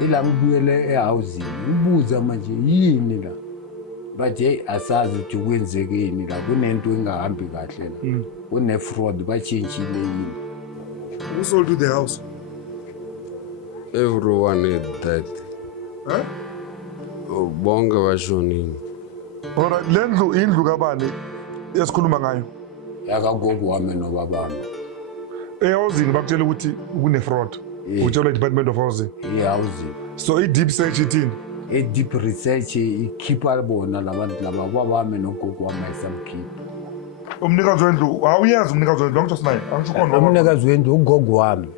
ila ngibuyele ehousing ngibuza manje yini la bathi asazi ukuthi kwenzekeni la kunento engahambi kahle la kune fraud bachintshile yini. Who sold you the house? Everyone is dead. Huh? Bonke bashonile. Alright, le indlu kabani esikhuluma ngayo? Yakagogo wami nobabami. Ehousing bakutshela ukuthi kune fraud. Utshelwa Department of Housing. Ehousing. So i-deep search ithini? Deep research ikhipha bona labantu laba kwabami nogogo wami esamkhipha. Umnikazi wendlu awuyazi umnikazi wendlu angitsho sinaye angisho khona. Umnikazi wendlu ugogo wami.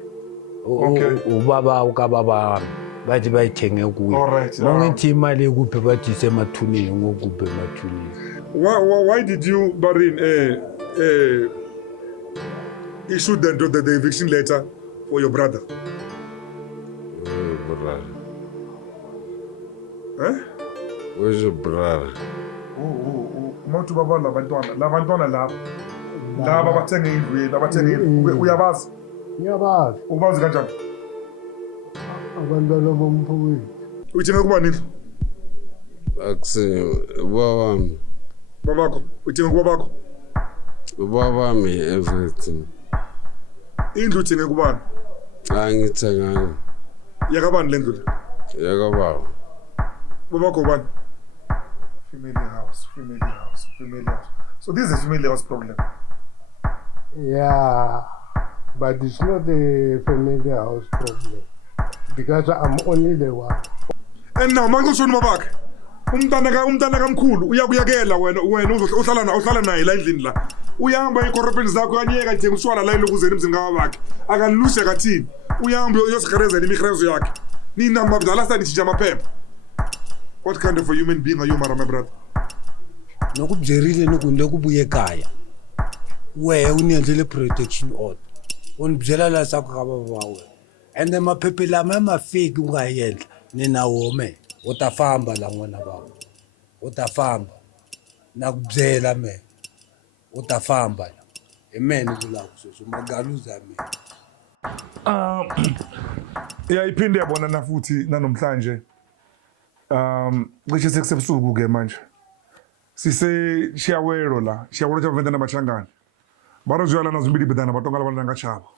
Okay. Ubaba ukababa wami bathi bayithenge kuye. Alright. Ngithi imali ekuphi bathi semathuneni ngokuphi emathuneni. Why did you Barin issue the eviction letter for your brother? Brother. Eh? Where's your brother? Umuntu baba labantwana laba bathenga indlu abathenga uyabazi? Ngiyabazi Ubazi kanjani? abantwana bomfowethu. Uyithenga kubani indlu? Akuse babami. Babakho, uyithenga kubabakho? Babami everything. Indlu uyithenga kubani? Angithenganga. Yakabani le ndlu le? Yakababa. Babakho ubani? Family house. So this is a family house problem. Yeah, but it's not a family house problem because I'm only the one. And now mangishoni babakhe. Umntana kamkhulu uyakuyakela wena uhlala naye la endlini la. Uyahamba ikorobheni zakho yanyeka ithenga uswala la lokuzeni emzini kababakhe. Akalulushe kathini. Uyahamba uyosigerezela imikhirezo yakhe. Nina mabudala sanitshintsha amaphepha. What kind of a human being are you, my brother? Nokubyerile nokunde kubuye ekhaya. We unendlela protection order. Unibzela la sakho kababa wawe. And then maphephe lama amafiki ungayendla nina wome. Utafamba la ngwana baba. Utafamba. Nakubzela me. Utafamba la. Amen kulakho umagaluza me. Iphinde yabona na futhi nanomhlanje. Cishe sekusebusuku ke manje. Sise Shiyawero la, Shiyawero chavenda na bachangani. Barozwala na zumbili bedana batonga la nga chabo.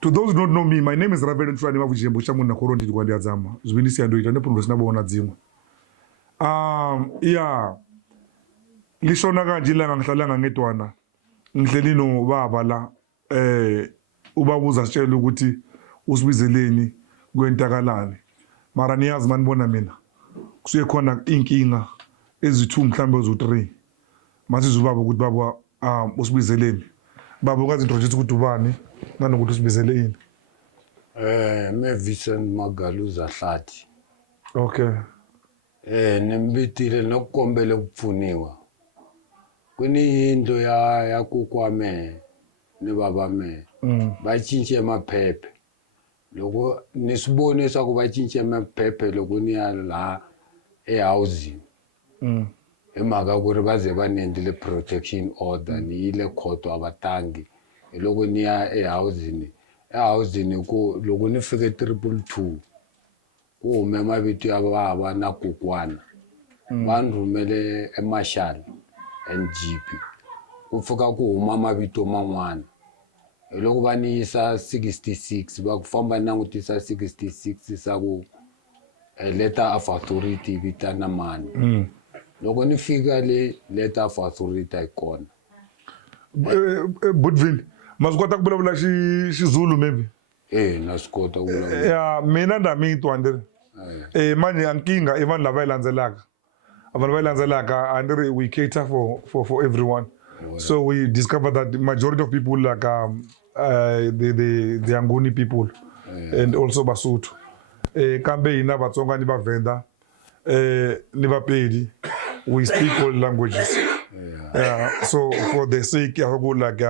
To those who don't know me, my name is Reverend Mshwani Mavujembo Chamuna Korondi Gwandi Azama. Zubini siando itane progress na bona dzimwe. Yeah. Lishona kanjila ngihlala ngedwana. Ngihleli no baba la ubabuza sitshela ukuthi usibizeleni kwentakalani. Mara niyazi manibona mina kusuye khona inkinga ezithu mhlambe ezo3 masiza ubaba ukuthi baba usibizeleni baba ukazi introduce ukuthi ubani nanokuthi usibizele ini. Me Vincent Magaluza Hlathi. Okay. Nimbitile nokukombela ukupfuniwa. Kuniyinto ya kukwame ne baba me. Bachinche amaphephe. Loko nisibonisa ku bachinche amaphephe loko niya la ehousing. Emaka ku ri baze banendile protection order ni ile court abatangi. Loko niya ehousing ku loko ni fike 222 ku hume mavito ya baba na kokwana. Vanrumele emarshal NGP. Ku fika ku huma mavito man'wana. Loko vanisa 66 bakufamba nangutisa 66 saku letter of authority vitana mani. Loko ni fika le letter of authority ikona. Budville masukota kuvulavula xizulu maybe. Nasikota kuvulavula. Yeah, mina ndami twandire. Manje ankinga i vanhu lava yi landzelaka. Vanhu va yi landzelaka andiri we cater for everyone. So we discovered that the majority of people like the Angoni people and also Basotho. Kambe hina Vatsonga ni Vavenda ni Vapedi. We speak all languages. So for the sake of like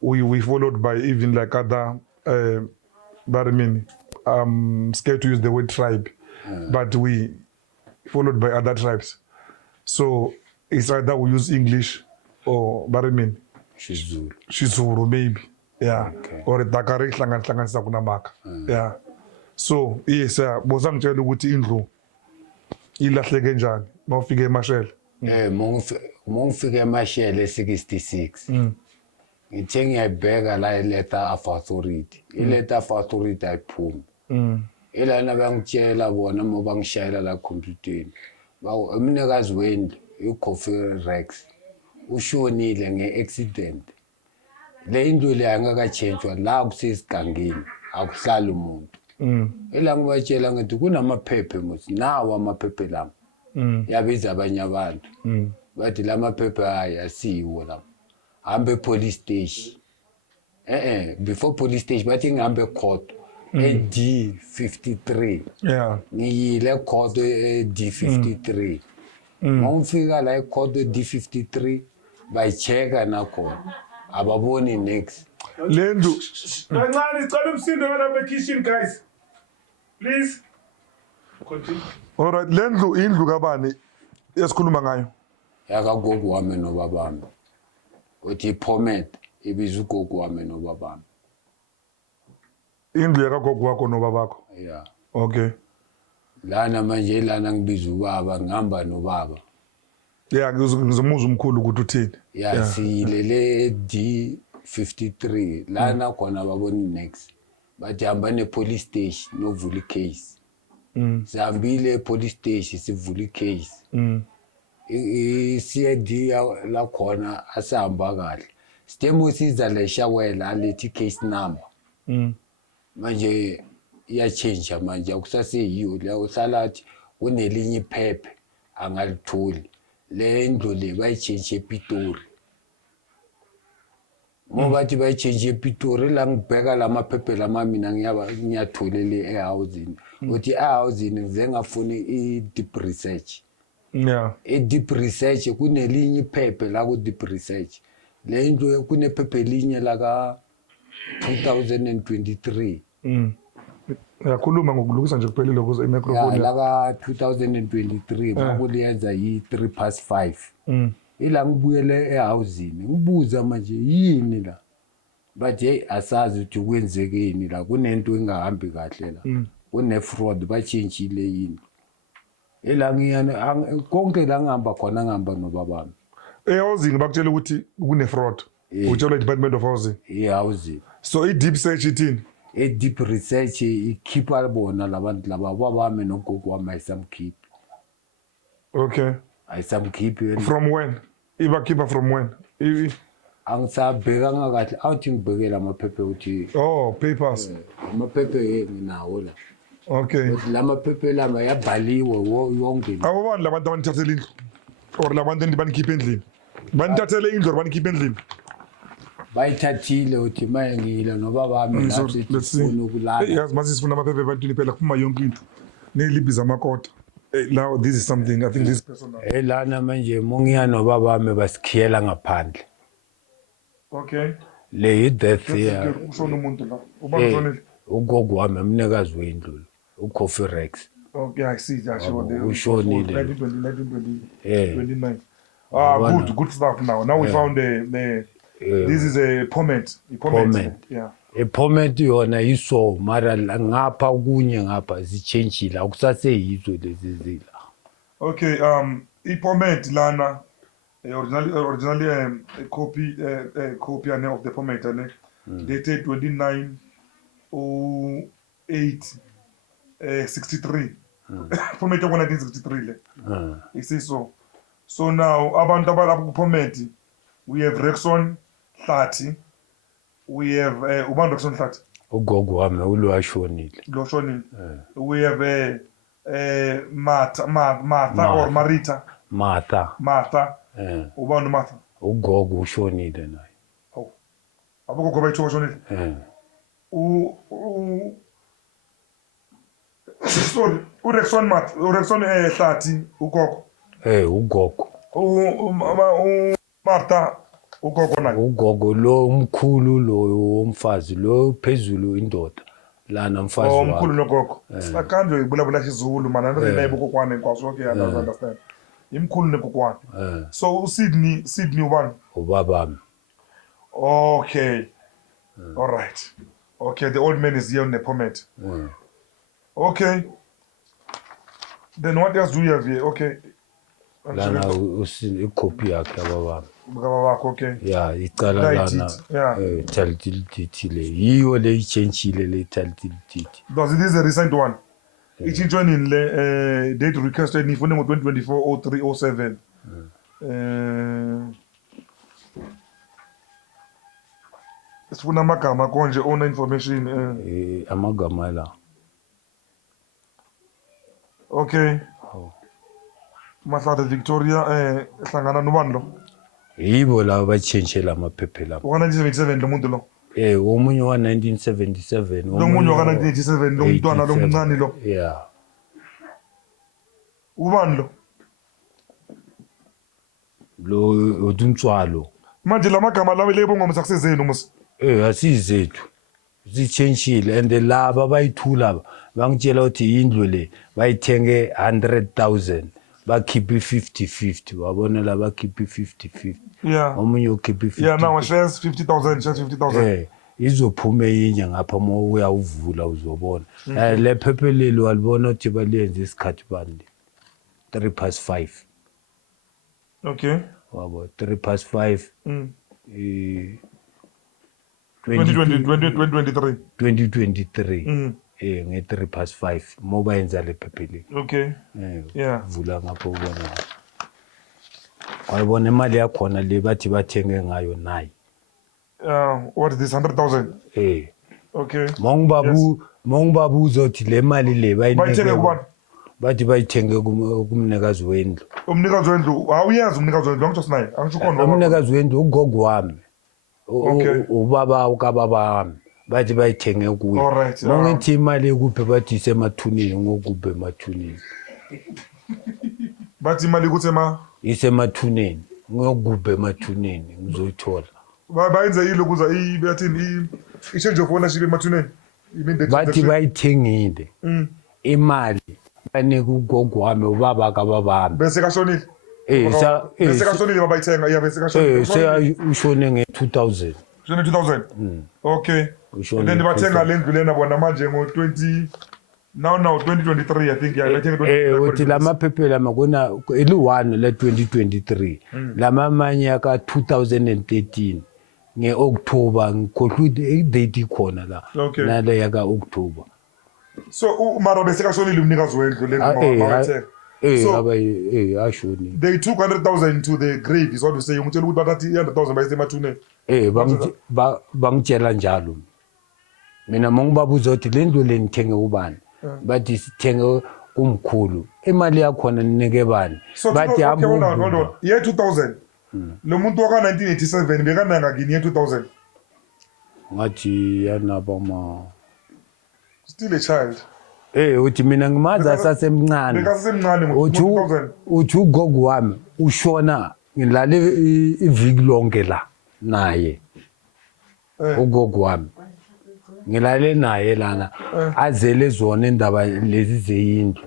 we followed by even like other but I mean I'm scared to use the word tribe, but we followed by other tribes. So it's either we use English or but I mean Shizuru maybe. Yeah. Okay. Or Dakari hlanganisa kuna maka. Yeah. So yes bosangitshela ukuthi indlu ilahleke njani mawufika eMashele. Mongifika eMashele 66. Ngithe ngiyabheka la iletter of authority. Iletter of authority ayiphumi. Elana bangitshela bona moba ngishayela la computeni. Umnikazi wendlu uCoffee Rex ushonile ngeaccident. Le indlu le angakachangewa la kusesigangeni akuhlala umuntu. Ela ngibatshela ngathi kunamaphephe muthi nawo amaphephe lami. Yabiza abanye abantu. Bathi lamaphephe asiwo la. Hambe police station. Before police station bathi ngihambe court D53. Yeah. Ngiyile court D53. Mawufika la court D53 bayicheka nakhona. Ababoni next. Lendlu kancane sicela umsindo ngala kitchen guys. Please. Continue. all right lendlu indlu kabani esikhuluma ngayo. Yakagogo wami nobabami. Uthi Pommet ibiza ugogo wami nobabami. Indlu yakagogo wakho nobabakho. Yeah. Okay. Lana manje lana ngibiza ubaba ngihamba nobaba. Yeah ngizomuzwa umkhulu ukuthi uthini. Yeah siyilele D53 lana khona baboni next. Bathi hamba ne police station novula case. Sihambile police station sivula icase. CID la khona asihamba kahle. Sitemo siza leshawela alethi case number. Manje iya change manje akusaseyiyo la usalathi kunelinye iphephe angalitholi. Le ndlu le bayichange ePitori. Ngobathi bayichange ePitori la ngibheka lamaphephe lama mina ngiyatholele ehousing. Uthi ehousing ngize ngafuna i-deep research. Yeah. E-deep research kunelinye iphephe la ku deep research. Le ndlu kunephephe elinye la ka 2023. Yakhuluma ngokulungisa nje kuphelile ukuze imicrophone la ka 2023 bakuliyenza yi3+5. Ila ngibuyele ehousing ngibuza manje yini la. Bathi hey asazi ukuthi kwenzekeni la kunento engahambi kahle la. Kune fraud bachangile yini. Ela ngiyana konke la ngihamba khona ngihamba nobabami. Ehousing bakutshela ukuthi kune fraud. Utshelwa Department of Housing. Housing. So i-deep search ithini? E-deep research ikhipha bona labantu laba babami nogogo wami ayisamkhiphi. Okay. Ayisamkhiphi. From when? Ibakhipha from when? Angisabhekanga kahle awuthi ngibhekela amaphephe uthi papers. Amaphephe nginawo la. Okay. Lamaphephe lama yabhaliwe yonke. Awubani labantu abanithathele indlu? Or labantu endibanikhipha endlini? Banithathele indlu or banikhipha endlini? Bayithathile uthi maye ngiyile nobabami lapho sifuna ukulala. Yazi mase sifuna amaphephe ebantwini phela kuphuma yonke into. Nelibiza amakota. Now this is something I think this personal. Elana manje mongiya nobabami basikhiyela ngaphandle. Okay. Le death ya. Ushona umuntu la. Ubangishonile. Ugogo wami umnikazi wendlu uCoffee Rex. Okay, I see that. Ushonile. 29. Ah, good stuff now. Now we found this is a Pommet. Yeah. Pommet yona yiso mara ngapha kunye ngapha zichangeile akusaseyizo lezi zila. Okay, i-Pommet lana originally a copy of the Pommet dated 29/08/63. Pommet of 1963 le. You see so now abantu abalapha ku-Pommet we have Rexon Hlati. We have ubani Rexon Hlati? Ugogo wami ulwashonile. Loshonile. We have Martha or Marita. Martha. Ubani Martha? Ugogo ushonile naye. Oh. Abogogo bayitho bashonile. Sorry, uRexon Hlati ugogo. Ugogo. Martha ugogo naye. Ugogo lo umkhulu lo womfazi lo phezulu indoda lana mfazi wakhe. Umkhulu nogogo. Akanje ibulabula isiZulu mana naye bokokwane kwaso ke understand. Imkhulu nekokwane. So uSydney ubani? Ubabami. Okay. All right. Okay, the old man is here on the Pommet. Okay. Then what else do you have here? Okay. lana ikopi yakhe ababami Baba wakho, okay. ya icala lana Yeah. title deed le yiyo le ichenjile le title deed. Because this is a recent one. Ichinjwe in le date requested ni phone 2024 0307. Sifuna amagama konje owner information. Amagama la Okay. Mahlade Victoria hlangana nobani lo? yibo laba bachenjela amaphephe la. Wa 1977 lo muntu lo. Omunye wa 1977 Lo munye wa 1987 lo mntwana lo mncane lo. Yeah. Ubani lo? Lo uduntswalo. Manje lamagama lawe lebo ngomsakusezeni mus. Asizethu zichenjile and laba bayithula bangitshela ukuthi indlu le bayithenge 100,000 bakhiphi 50-50 wabona la bakhiphi 50-50 Yeah. omunye ukhiphi 50. Yeah, now shares 50,000, shares 50,000. Izophume yinye ngapha uma uyawuvula uzobona. Le phephe leli walibona ukuthi baliyenza isikhathi bani 5:03. Okay. Wabo 5:03. 2023. 2023 nge 5:03 moba yenza le phephe le. Okay. Yeah. Vula ngapho ubona wayibona imali yakhona le bathi bathenge ngayo nayi. What is this 100,000? Okay. Mongibabuza ukuthi le mali le Bayithenge kubani? bathi bayithenge kumnikazi wendlu. Umnikazi wendlu awuyazi umnikazi wendlu angitsho sinaye angisho khona. Umnikazi wendlu ugogo wami. Okay. Ubaba ukababa wami bathi bayithenge kuye. Alright. Mongithi imali ekuphi bathi isemathuneni ngokuphi emathuneni. Bathi imali ukuthi isemathuneni ngokuphi emathuneni ngizoyithola. bayenze yilo kuza ibathini i-change of ownership emathuneni. Bathi bayithengile imali banika ugogo wami ubaba kababa wami. Bese kashonile. Bese kashonile mabayithenga yeah bese kashonile. Ushone nge-2000. Ushone 2000. Okay. And then bathenga le ndlu lena bona manje ngo-20 now 2023 I think yeah bathenga uthi lamaphephe lama kona eli-1 la 2023 lamamanye aka 2013 nge-October ngikhohlwe idate ikhona la nale yaka October. So mara bese kashonile umnikazi wendlu le mabayithenga. So ashoni. They took 100,000 to the grave is what you say. Ngitshela ukuthi bathi 100,000 bayise emathuneni. Bangitshela njalo. Mina mongibabuza ukuthi le ndlu le ngithenge ubani. Bathi sithenge kumkhulu. Imali yakhona ninike bani. Bathi hold on. Year 2000. Lo muntu waka 1987 bekananga kini year 2000. Ngathi yanaba ma still a child. Uthi mina ngimazi asasemncane. Bekasemncane ngo-2000. Uthi ugogo wami ushona ngilale iviki lonke la naye. Ugogo wami ngilale naye lana azele zona indaba lezi zeyindlu.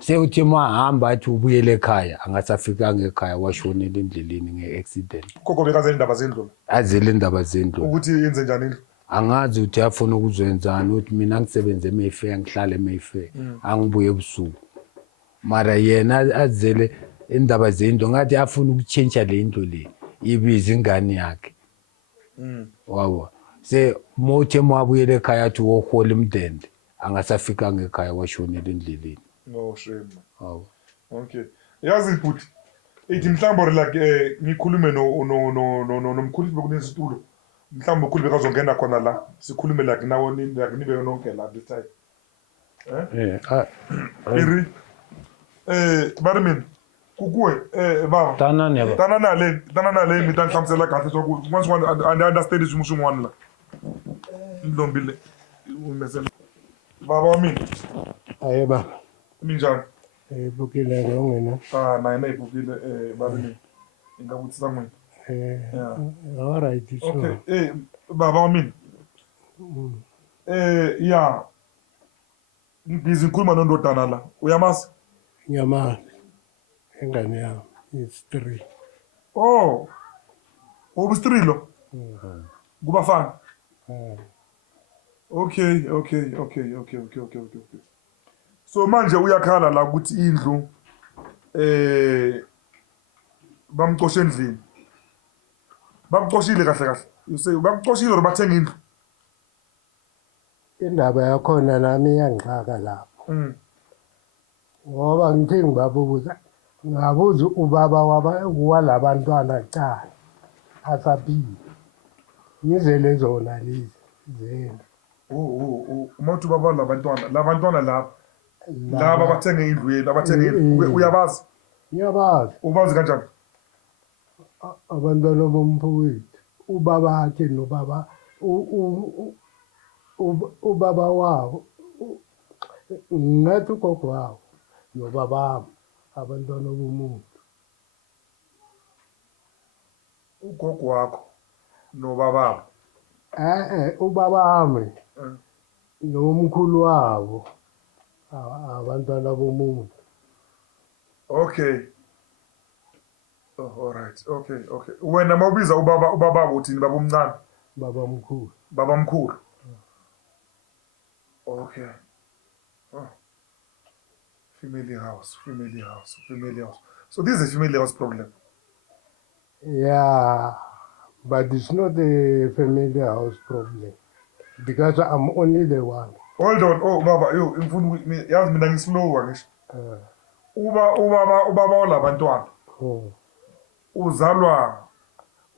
Sewuthi mahamba athi ubuyele ekhaya angasafikanga ekhaya washonela endleleni ngeaccident. Gogo bekazele indaba zendlu. Azele indaba zendlu. Ukuthi yenze njani indlu? Angazi uthi afuna ukuzwenzana uthi mina ngisebenze eMayfair ngihlala eMayfair angibuye ebusuku. Mara yena azele indaba zendlu ngathi afuna ukuchange le ndlu le ibiza ingane yakhe. Wawa. Se mothe mwabuyele ekhaya athi wohola imdende angasafikanga ekhaya washonela endleleni. No shame. Hawo. Okay. Yazi futhi ithi mhlawumbe like ngikhulume nomkhulu bekunesitulo. Mhlawumbe ukhulu bekazongena khona la sikhulume like nawo nibe nonke la this time. Iri bari mina kukuwe baba tanana le mi tan hlamsela kahle so once one and understand is mushungu one la ndombile umesela baba mina Ayeba. minjani Bukile ngongena. naye ibukile baba mina ingabuthisa mina All right. okay baba mina yeah ngibizi ngikhuluma nondodana la uyamazi Ngiyamazi. Engane yami is 3. Oh. Obustrilo. Kubafana. Okay. So manje uyakhala la ukuthi indlu bamxoshe endlini. Bamxoshile kahle kahle. You say bamxoshile or bathenga indlu? Indaba yakhona nami iyangixaka lapho. Ngoba ngithe ngibabuza ngabuza ubaba walabantwana cala asaphila. Ngizele zona lezi zena. Umathi ubaba labantwana laba bathenga indlu yenu, abathenga indlu. Uyabazi? Ngiyabazi. Ubazi kanjani? Abantwana bomfowethu ubaba wakhe nobaba ubaba wabo ngathi ugogo wabo nobaba abantwana bomuntu. Ugogo wakho nobaba. Ubaba wami nomkhulu wabo abantwana bomuntu. Okay. Oh, all right. Okay. Wena mawubiza ubaba uthini baba omncane? Babamkhulu. Babamkhulu. Okay. Oh. Family house. So this is a family house problem. Yeah, but it's not a family house problem because I'm only the one. Hold on. Oh, baba, ngifuna yazi mina ngislow ngisho. Ubaba olabantwana. Uzalwa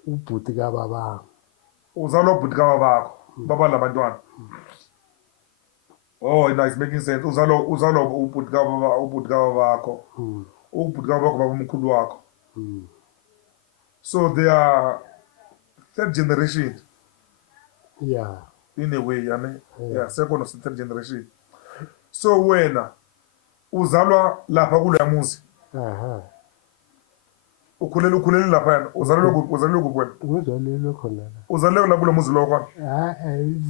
Ubhuti kababa. Uzalwa ubhuti kababakho. Baba labantwana. Oh, nice, making sense. Uzalwa ubhuti kababakho. Ubhuti kababakho babamkhulu wakho. So they are third generation. Yeah. In a way, yeah, second or third generation. So wena uzalwa lapha kule muzi. Ukhulela lapha yana. Uzalelwe kuphi wena? Ngizalelwe khona la. Uzalelwe la kule muzi lo kwani?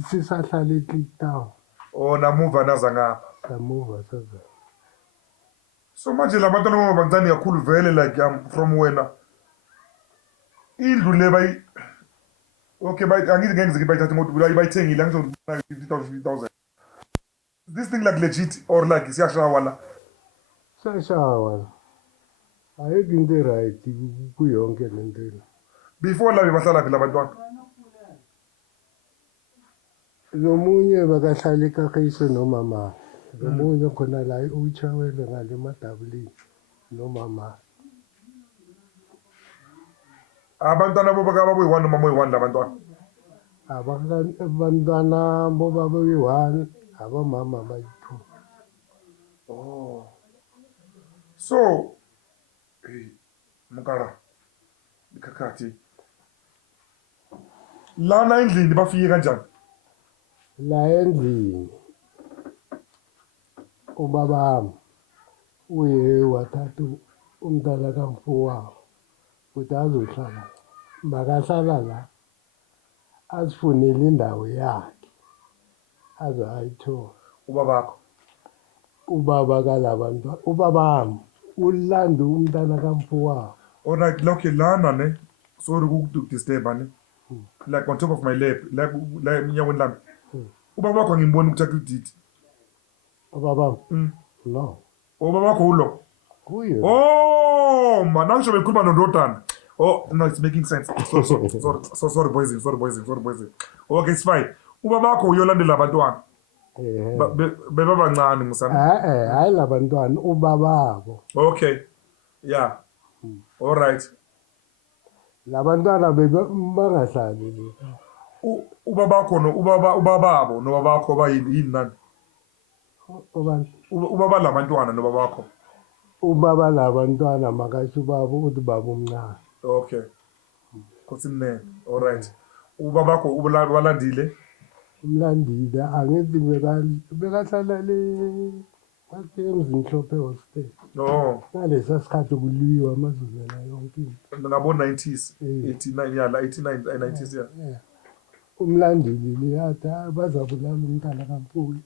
Sisahlala eCliptown. Oh, namuva naza ngapha. Samuva saza. So manje labantwana bancane kakhulu vele like from wena. Indlu le okay, angithi ngeke ngizike bayithathe ngoba bayithengile angizo 50,000. This thing like legit or like siyashawa la? Sashawa. Ayikho into right kuyonke lento. Before la bebahlala phi labantwana? Lomunye bakahlala eKagiso nomama. Lomunye khona la uchawele ngale madabulini nomama. Abantwana bobaba boyi-1 nomama oyi-1 labantwana. Abantwana bobaba boyi-1 abamama bayi-2. Oh. So Mukara ikakhathi lana endlini bafike kanjani? La endlini ubaba uye wathatha umntana kamfowabo ukuthi azohlala. Makahlala la azifunele indawo yakhe aze ayithola. Ubabakho. Ubaba kalabantwana ubaba ulanda umntana kamfowabo. Alright, okay, lana ne. Sorry ukudisturb ne. Like on top of my lap, like nyaweni lami. Ubabakho ngimbona ukuthatha udidi. Ubaba no. Ubabakho ulo. Kuye. Oh, man, angisho bekhuluma nondodana. Oh, no, it's making sense. Sorry, boys. Okay, it's fine. Ubabakho uyolandela abantwana. Beba bancane musana. Hayi labantwana ubababo. Okay. Yeah. All right. Labantwana bangahlali le. Ubabakho ubababo nobabakho bayini nani? Ubaba labantwana nobabakho. Ubaba labantwana makasho ubaba uthi baba omncane. Okay. Kusimnene. All right. Ubabakho ubalandile. Umlandile angithi bekahlala le emzini Mhlophe hostel. No. Ngalesa sikhathi kuliwa amazulu yonke into. Ngabo 90s, 89 yeah, la 89 90s yeah. Umlandile liyathi bazabulala umntana kaMfuli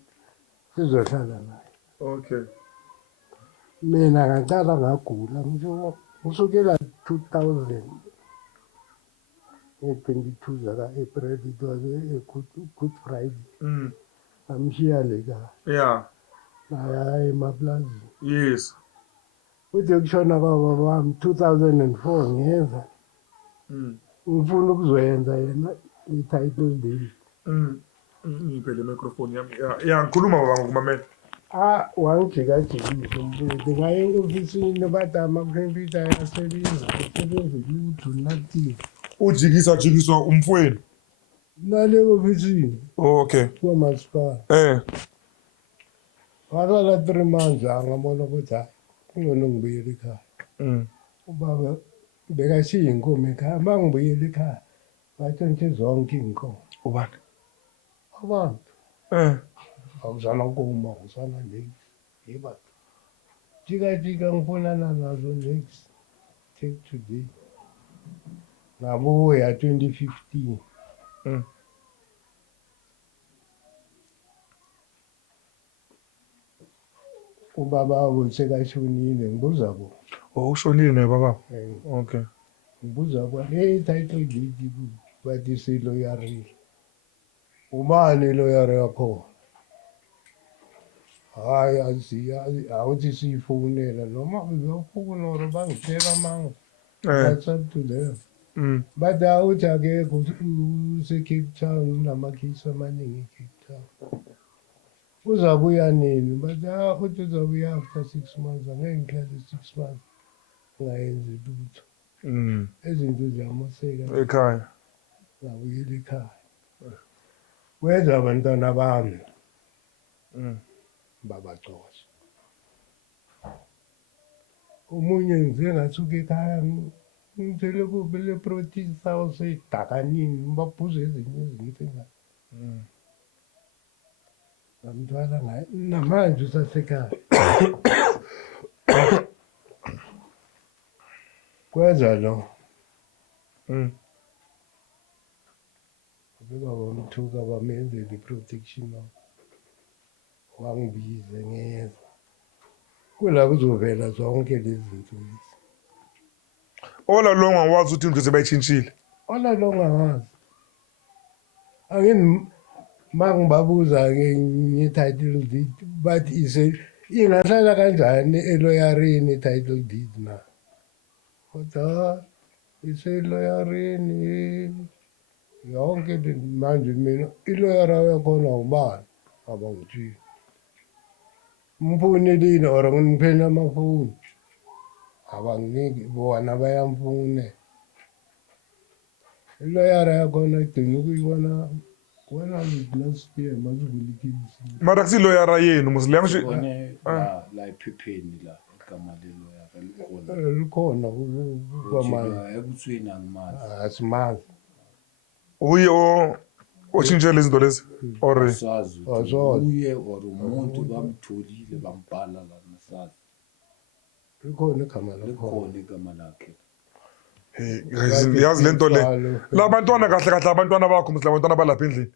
sizohlala naye. Okay. Mina ngaqala ngagula ngisukela 2000 22 zaka April it was a good Friday. Ngamshiya le ka. Yeah. hayi emaplazini. Yes. Kuthe kushona baba wami 2004 ngenza. Ngifuna ukuzoyenza yena i-title deed. Ngiphe le microphone yami. Ya ngikhuluma baba ngokumamela. Wangijikajikisa umbuzo ngaye ofisini bathi amakhompyutha ayasebenza lutho nothing. Ujikiswa umfweni. Nale ofisini Okay. kwamasipala wasala 3 months angabona ukuthi hayi kungcono ngibuyele ekhaya. Ubaba bekashiya inkomo ekhaya uma ngibuyele ekhaya batshontshe zonke iy'nkomo. Ubani? Abantu awuzana nkomo awuzana next yeba jika ngifunana nazo next take today ngabuya 2015. Ubaba wabo sekashonile ngibuza bo. Ushonile naye baba. Okay. Ngibuza bo hey title deed bathi siloyari. Ubani loyari yakho? Hayi aziyazi awuthi siyifonela noma uzofuna or bangitshela manga. That's up to them. But awuthi akekho use-Cape Town unamakhisi amaningi e-Cape Town. Uzabuya nini? But uthi uzabuya after 6 months. Angeke ngihlale 6 months ngayenzi lutho. Izinto ziyamoseka Ekhaya. ngabuyela ekhaya. Wenza abantwana bami babaxosha. Omunye ngize ngasuka ekhaya ngithele kubi le protein sauce idakanini ngibaphuza ezinye izinto engazi. Ngamthwala ngaye namanje usasekhaya. Kwenza lo ubaba bamthuka bamenzela i-protection wangibize ngeza kula kuzovela zonke lezi zinto lezi. All along awazi ukuthi indlu sebayitshintshile. All along angazi. Angini mangibabuza-ke nge-title deed bathi ingahlala kanjani eloyarini i-title deed na? Kodwa iseloyarini yonke le manje mina iloyara yakhona ubani abangitshile. Mfonelini or ngipheni amafoni abanginiki bona bayamfone. Iloyara yakhona idinga ukuyibona last year mazivulikile. Mara kusiloyara yenu musileyangisho. La ephepheni la igama leloyara likhona kwamanje. Ebusweni angimazi. Asimazi. Uye otshintshele izinto lezi or Sazi uye or umuntu bamtholile bambhala la nasazi. Likhona igama Likhona igama lakhe. yazi lento le. Labantwana kahle abantwana bakho musilabantwana balapha endlini.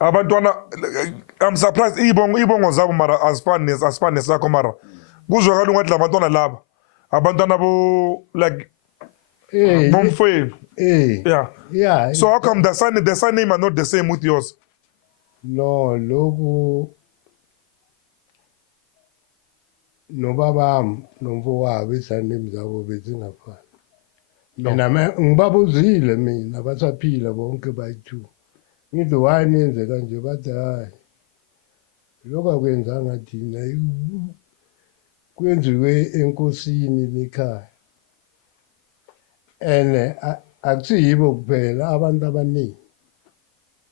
Abantwana I'm surprised ibongo zabo mara asifani nesakho mara kuzwakala ungathi labantwana laba abantwana bo like bomfweni. Yeah. So how come the surname are not the same with yours? No, lokhu nobabami nomfowabo isurname zabo bezingafani. Mina ngibabuzile mina basaphila bonke bayi-2. Ngithi wani yenze kanje bathi hayi lokho akwenzanga thina kwenziwe enkosini lekhaya. And akusiyibo kuphela abantu abaningi.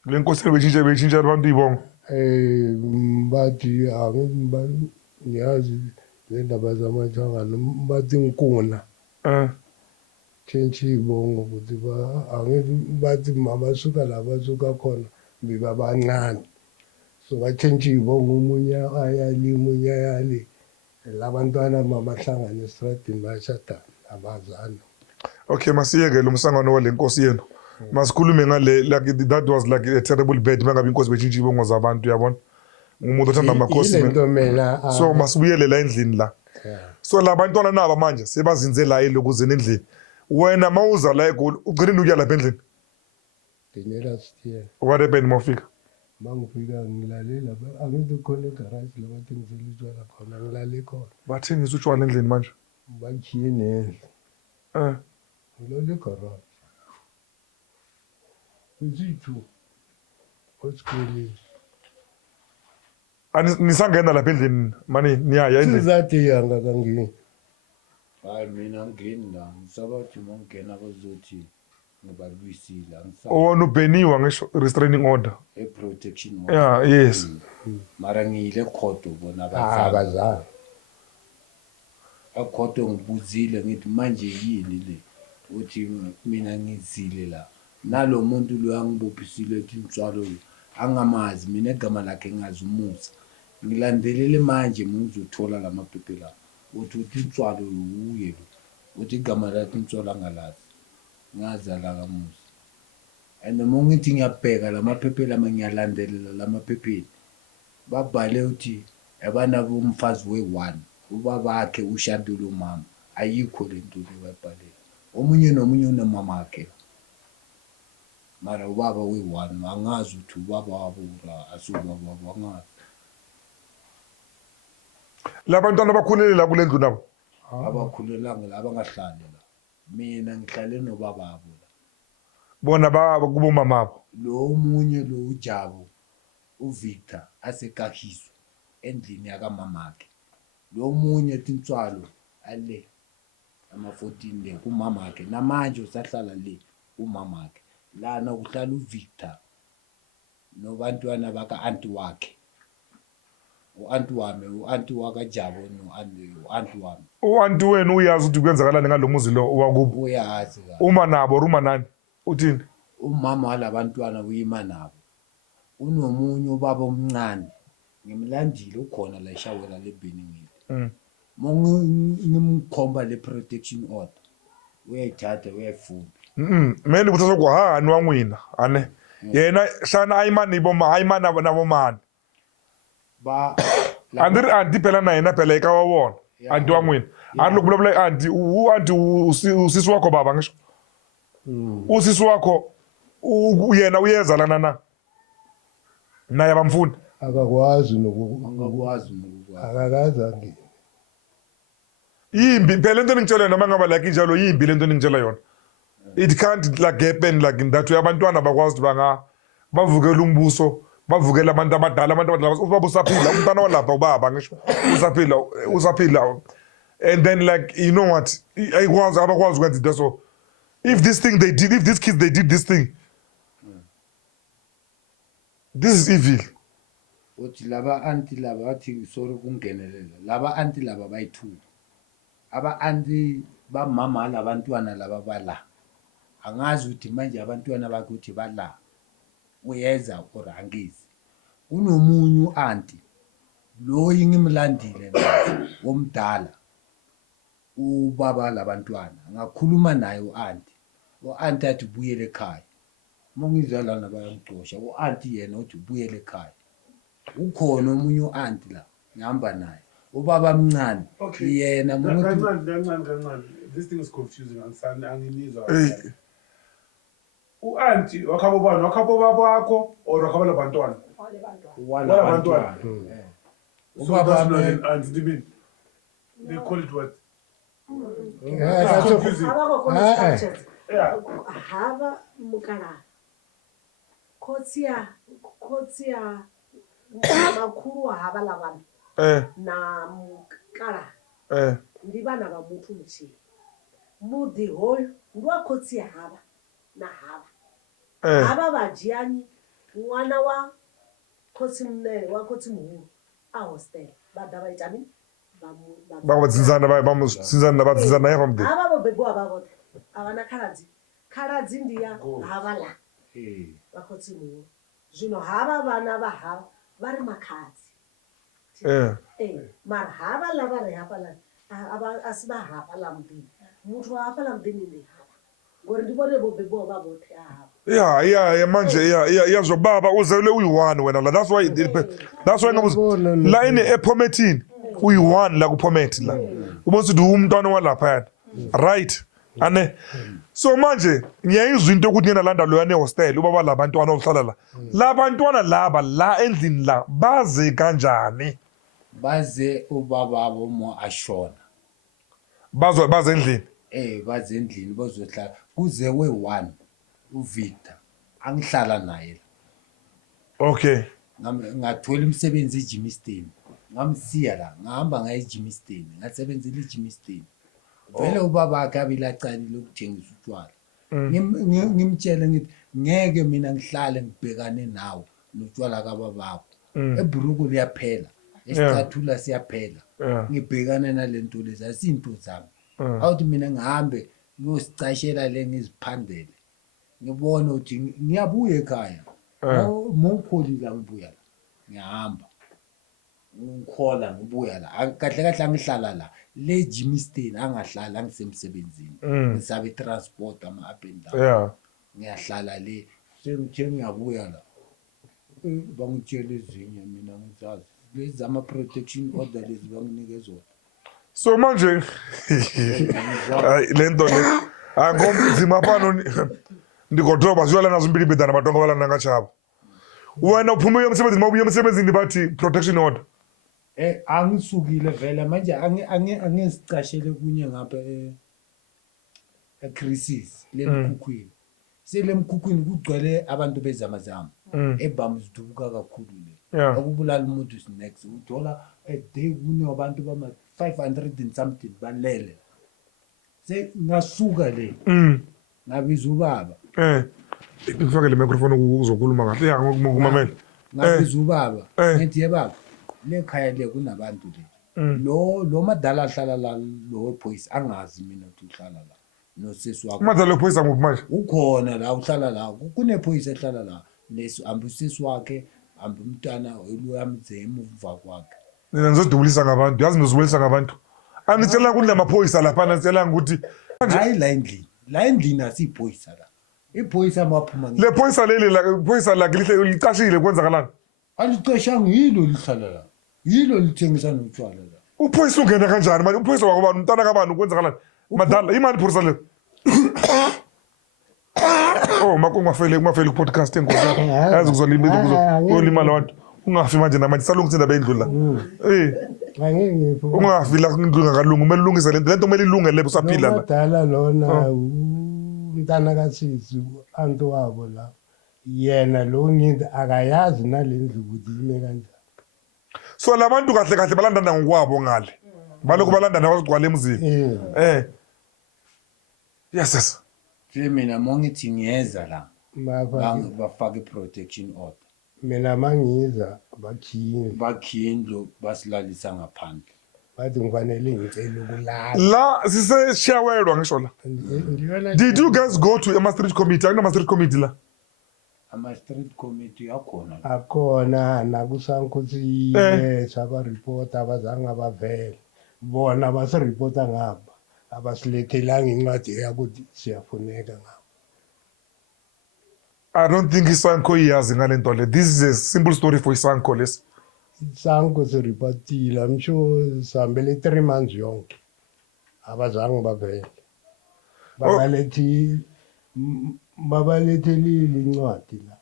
Le nkosi betshintsha abantu ibongo. Bathi ngiyazi lendaba zamathangana bathi nkuna. Change ibongo ukuthi bathi mabasuka la basuka khona bebabancane. So ba-change ibongo umunye ayali umunye ayali. Labantwana mabahlangana esitradini bayashadana abazana. Okay, masiyeke lo msangano wale nkosi yenu. Masikhulume ngale like that was like a terrible bad mangabe inkosi betshintsha ibongo zabantu yabona. Umuntu othanda amakhosi. Ilento mina So masibuyele la endlini la. So labantwana naba manje sebazinze la elokuzeni endlini. Wena mawuza la eGoli ugcine ukuya lapha endlini. Dinela still. What happened mawufika? Mangifika ngilalela angithi khona egarage la bathengisela utshwala khona ngilale khona. Bathengisa utshwala endlini manje. Bakhiye nendlu. Ngilale egarage. Izithu. Osikoleni. Nisangena lapha endlini mani niyaya endlini. Sizathe yanga kangini. Hayi mina ngingeni la ngisabathi mongena bazothi ngibabuyisile Wona ubheniwa ngisho restraining order. protection Yeah, yes. Mara ngiyile khodo bona Abazali. akhodo ngibuzile ngithi manje yini le uthi mina ngizile la nalo muntu lo angibophisile ethi intswalo angamazi mina egama lakhe ngazi umusa ngilandelele manje ngizothola lamaphephe la uthi intswalo uye lo uthi igama lakhe intswalo angalazi ngazala kamusa and mongithi ngiyabheka lamaphephe lama ngiyalandelela lamaphephe babhale uthi abana bomfazi we1 ubabakhe ushadule umama ayikho lento lebabhalela omunye nomunye unemama yakhe mara ubaba we1 angazi ukuthi ubaba wabo asubaba wabo angazi Labantwana abakhulele la kule ndlu nabo. abakhulelanga la abangahlali la mina ngihlale nobaba wabo la Bona kubo mamabo. lo omunye lo uJabu uVictor asekahiso endlini yakamamakhe lo omunye tintswalo ale ama14 le kumamakhe namanje usahlala le umamakhe lana kuhlala uVictor nobantwana baka aunti wakhe uanti wami uanti wakaJabu uanti wami Uanti wenu uyazi ukuthi kwenzakalani ngalomuzi lo wakubo. uyazi ka Uma nabo ruma nani? Uthini? umama walabantwana uyima nabo unomunye ubaba omncane ngimlandile ukhona la eshawela leBeningile ngimkhomba le protection order uyayithatha uyayifuna Meni ukuthi sokuhani wanwina ane yena shana ayimani boma ayimani nabo mani ba anti phela na yena phela ekawawona anti wanwina ani lokubulabula anti usisi wakho baba ngisho usisi wakho uyena uyeza lana na naye abamfuni Akakwazi angakwazi nokukwazi akakazi angini. yimbi phela into engitshela yona mangaba like njalo yimbi lento engitshela yona it can't like happen like in that way abantwana bakwazi ukuthi bavukela umbuso bavukela abantu abadala ubaba usaphila umntana walapha ubaba ngisho usaphila and then like you know what abakwazi ukwenza into so if these kids they did this thing this is evil. uthi laba anti laba bathi sorry kungenelela laba anti laba bayithula aba anti bamama labantwana laba bala angazi ukuthi manje abantwana bakhe uthi bala uyeza orangizi kunomunye uanti lo ngimlandile womdala ubaba labantwana ngakhuluma naye uanti athi buyele ekhaya mongizalana bayamgcosha uanti yena uthi buyele ekhaya ukhona omunye uanti la ngihamba naye ubaba omncane yena kancane this thing is confusing angimizwa uanti wakhabo bani wakhabo baba wakho or wakhabo labantwana walabantwana ubaba anti mean they call it what That's confusing hava mukala kotsia makuru hava lavana na mukala ndi vana va muthu muthihi mudi hoyo ndiwa kotsia hava na hava vajiani n'wana wa kotsi mnene wa kotsi muhulu a hostel va da va ita mini batsinzana naye pamde hava vo bebiwa va vote avana khaladzi ndiya hava la va kotsi muhulu zvino hava vana va hava va ri makhadzi mara hava lava ri hava la asi va hava la mudini muthu wa hava la mudini ni hava ngori ndi vone vo bebiwa va vote a hava yeah manje yazwa baba uzele uyi1 wena la that's why ngabuza la ine ephometini uyi1 la kuphometi la ubonisa ukuthi umntwana walapha right ane so manje ngiyayizwa into ukuthi nginalanda lo yane hostel ubaba labantwana ohlala la labantwana laba la endlini la baze kanjani baze ubaba bomo ashona baze endlini baze endlini bazohlala kuze we1 uVictor angihlala naye okay ngathola umsebenzi eJimmiston ngamsiya la ngahamba ngaye eJimmiston ngasebenzela eJimmiston vele ubaba akhe abilacani lokuthengisa utshwala ngimtshela ngithi ngeke mina ngihlale ngibhekane nawe notshwala kababakho ebhuruku liyaphela esicathula siyaphela ngibhekane nalento lezi asinto zami awuthi mina ngihambe ngiyosicashela le ngiziphandele ngibone ukuthi ngiyabuya ekhaya mongikholile ngibuya la ngihamba ngikhola ngibuya la kahle kahle angihlala la le Jimmiston angahlala angisemsebenzini ngisabe transport ama up and down ngiyahlala le sengithe ngiyabuya la bangitshela ezinye mina ngizazi lezi ama protection order lezi banginikeza zona so manje lento le angomzima phano ndigodroba ziyala nazo mbili bidana batonga balana ngachaba wena uphuma emsebenzini mabuya emsebenzini bathi protection order angisukile vele manje angisicashele kunye ngapha eChrisis lemkhukhwini selemkhukhwini kugcwele abantu bezamazama ebamzidubuka kakhulu le ukubulala umuntu next uthola a day kune abantu bama 500 and something balele ngasuka le ngabiza ubaba ngifake le microphone ukuzokhuluma kahle ngokumamela ngabiza ubaba ngithi yebaba lekhaya le kunabantu le lo madala ahlala la lo police angazi mina ukuthi uhlala la nosisi wakho madala police amuphi manje ukhona la uhlala la kune police ehlala la leso ambusisi wakhe ambumntana oluyamze emuva kwakhe mina ngizodubulisa ngabantu yazi ngizobulisa ngabantu angitshela ukuthi lamaphoyisa lapha ngitshela ukuthi hayi la endlini asiphoyisa la iphoyisa maphuma le phoyisa leli la phoyisa la licashile kwenzakalani alicashanga yilo lihlala la yilo lithengisa notshwala la uphoyisa ungena kanjani manje uphoyisa wakubani umntana kabani kwenzakalani madala imani phoyisa le makungafeli ku-podcast enkosi yazi kuzolimala abantu ungafi manje namanje salungisa indaba endlu la ungafi la indlu ngakalungi kumele ulungise lento kumele ilungele usaphila la madala lona umntana kasisi anto wabo la yena lo nginto akayazi nalendlu ukuthi ime kanjani so labantu kahle kahle balandana ngokwabo ngale balokhu balandana bazigcwala emzini yes mina mongithi ngiyeza la bafake protection order mina mangiza bakhindlo basilalisa ngaphandle bathi ngifanele ngicela ukulala la siseshiyawelwa ngisho la did you guys go to a street committee akuna street committee la ama street committee akhona nakusankosi saba report abazange abavele bona basireport ngapha abasilethelanga incwadi yakuthi siyafuneka ngapha I don't think Isanko iyazi ngale nto le this is a simple story for Isanko les Isanko siripotile I'm sure sambele 3 months yonke abazange bavele babalethelile incwadi la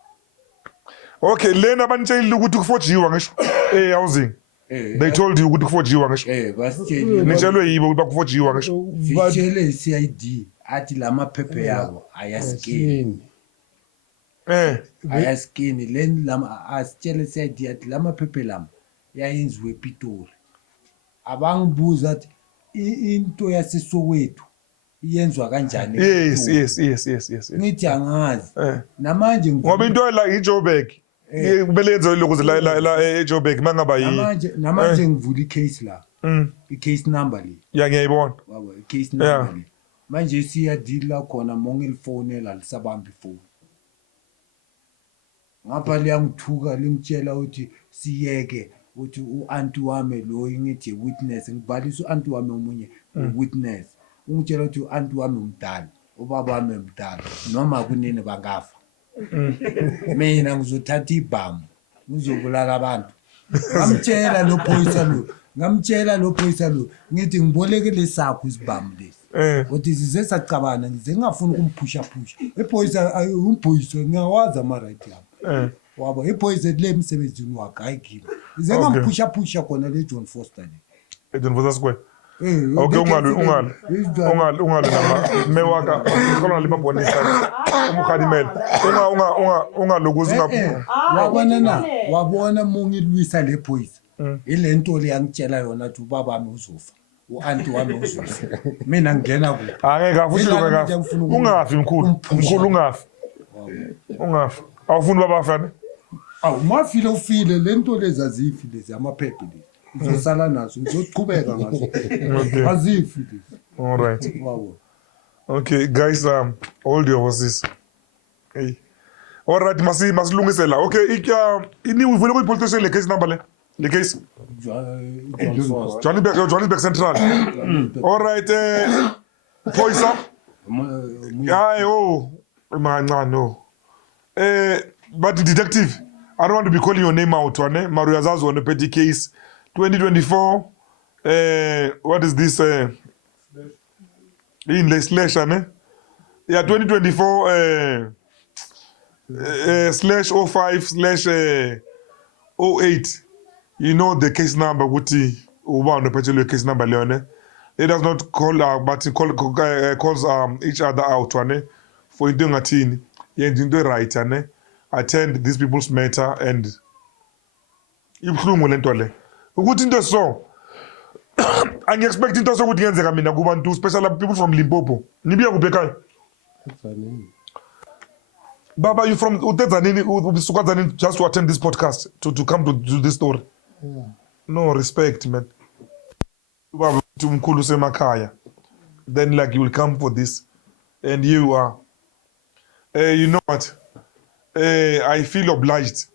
okay lena banitshela ukuthi kufojiwa ngisho housing they told you ukuthi kufojiwa ngisho basitshela nitshelwe yibo ukuthi bakufojiwa ngisho sitshele iCID athi lama phephe yabo ayaskini ayaskini len lama asitshele iCID athi lama phephe lama yayenziwe ePitori abangibuza athi into yasesowethu iyenzwa kanjani yes ngithi angazi namanje ngoba into la iJoburg kumele yenziwe lokuze la eJoburg mangaba namanje ngivula icase la icase number le ngiyayibona baba icase number le manje siya deal la khona mongilifonela lisabamba ifoni ngapha liyangithuka lingitshela ukuthi siyeke uthi uanti wami lo ngithi witness ngibalisa uanti wami omunye witness ungitshela ukuthi uanti wami umdala ubaba wami umdala noma kunini bangafa mina ngizothatha ibhamu ngizobulala abantu ngamtshela lo phoyisa lo ngithi ngibolekele sakho isibhamu lesi Uthi size sacabana ngize ngingafuni ukumphusha iphoyisa umphoyisa ngiyawazi ama-right yami wabo iphoyisa le emsebenzini wakhe ayigile ngize ngamphusha khona le John Foster le John Foster Square okay ungali nama mewaka khona libabonisa umukhadimela ungalokuzi wabona mungilwisa le phoyisa ile nto le yangitshela yona ukuthi ubaba wami uzofa u-anti wami uzofa mina ngena ku angeke afuthi ungafi mkhulu ungafi awufuni baba afane mafile ufile le nto lezi azifi lezi amaphepha lezi uzosala nazo ngizoqhubeka ngazo azifi lezi all right okay guys hold your horses hey all right masilungisela okay ini uvule ku police station le case number le case Johannesburg Central all right Phoyisa no but detective I don't want to be calling your name out Mario Azazo on a petty case 2024 what is this in slash yeah 2024 /05/08 you know the case number ukuthi uba on a particular case number leone let us not call but calls each other out for into ngathini yenza into right attend these people's matter and ibhlungu lento le ukuthi into so angi expect into so ukuthi yenzeka mina kubantu especially people from Limpopo nibiya kubekhaya Baba you from uTezanini ubisuka Tzaneen just to attend this podcast to come to do this story no respect man Baba umkhulu semakhaya then like you will come for this and you are you know what I feel obliged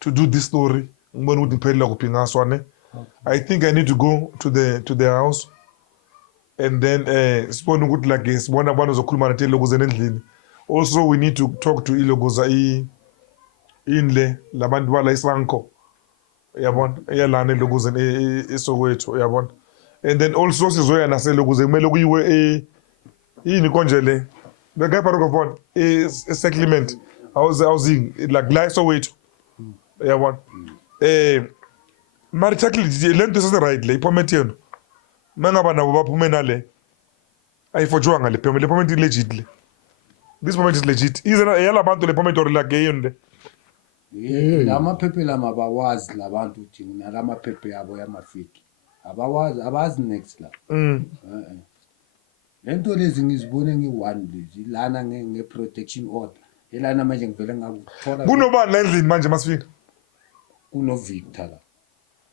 to do this story ngibona ukuthi ngiphelele kuphingaswa I think I need to go to their house and then sibone ukuthi like sibona abantu zokhuluma nathi Ilokozeni endlini also we need to talk to Ilokoza inle labantu bala isanko yabona eyalana Ilokozeni eSoweto yabona and then also sizoya naseLokoze kumele kuyiwe yini konje le the guy paroko settlement housing like la Soweto yabona maritakli lento sase right le permit yenu mangaba nabo baphume nale ayifojwa ngale permit le permit legit le this permit is legit izena yalabantu le permit or la geyonde lamaphephe lama bawazi labantu uthi nalamaphephe yabo yamafiki abawazi next la lento lezi ngizibone ngi1 lezi lana nge-protection order elana manje ngivele ngakuthola kunobani la endlini manje masifika kunoVictor la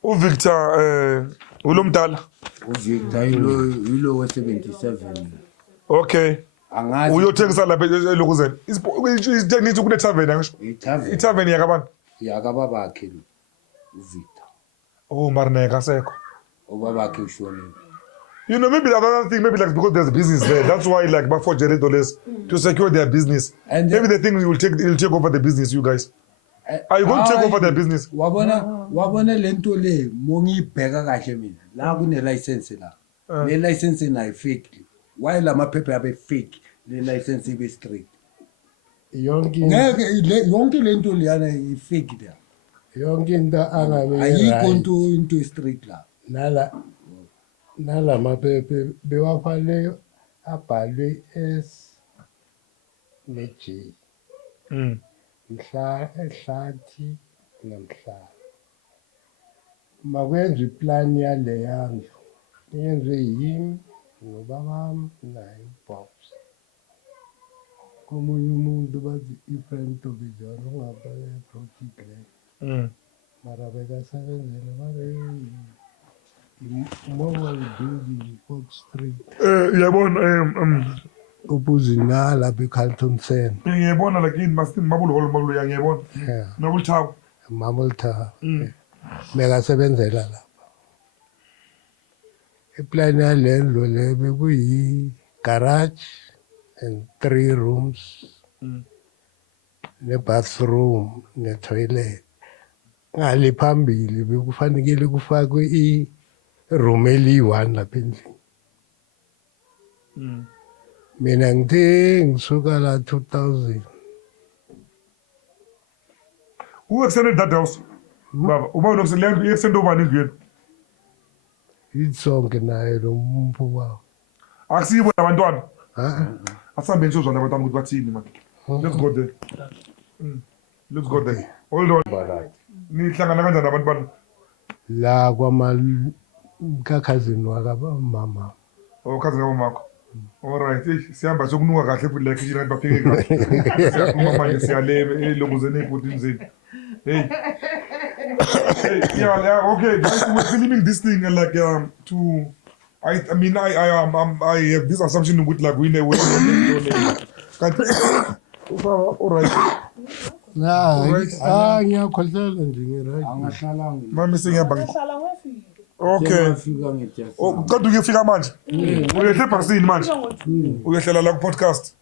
uVictor ulomdala uVictor yilo we77 okay angazi uyothengisa lapha eLokozeni nithi kune tavern angisho itavern yakabani yakababakhe uVictor Marineka sekho ubabakhe ushone you know maybe another thing maybe like because there's a business there that's why like $4 to secure their business and maybe they think will take over the business you guys are you going to take over their business wabona lento le mongibheka kahle mina la kune license la le license na fake why la maphepha yabe fake le license ibe straight yonke lento liyana i fake la yonke into angabe ayikho into straight la nala maphepha bewafale abhalwe S ne-J ehlathi namhlanje makwenza iplan yale yandlu yenziwe yimi nobabami naye uBox komunye umuntu bathi i-friend to be John ungabale project le mara bekasebenzele bare mobile building Fox Street yabona ubuzina lapha eCarlton Center ngiyabona like in mabulu ngiyabona nobulthawu Mabulta bekasebenzela lapha iplan yalendlu le bekuyi garage and 3 rooms ne bathroom ne toilet ngale phambili bekufanele kufakwe i room eli1 lapha endlini Mina ngithe ngisuka la 2000. Who extended that house? Baba, uba unokuselenga i-extend ubani indlu yenu? Itsonke naye lo mphuka. Akusibo nabantwana. Ha? Asihambe nje uzwana abantwana ukuthi bathini man. Let's go there. Let's go there. Hold on. Nihlangana kanjani abantu bana? La kwakakhazini wakabamama. Cousin wamakho. Alright, sihamba sokunuka kahle futhi la kitchen abantu bapheke kahle. Siyaphuma manje siyalebe elokuzeni ebhodini zenu. Hey. Yeah, okay. We're filming this thing and like to. I mean, I have this assumption with like we know. All right. Ngiyakhohlela nje ngi-right. Mami sengiyabanga. Okay. Oh, kodwa uyafika manje? Uyehle phasini manje? Uyehlela la ku-podcast?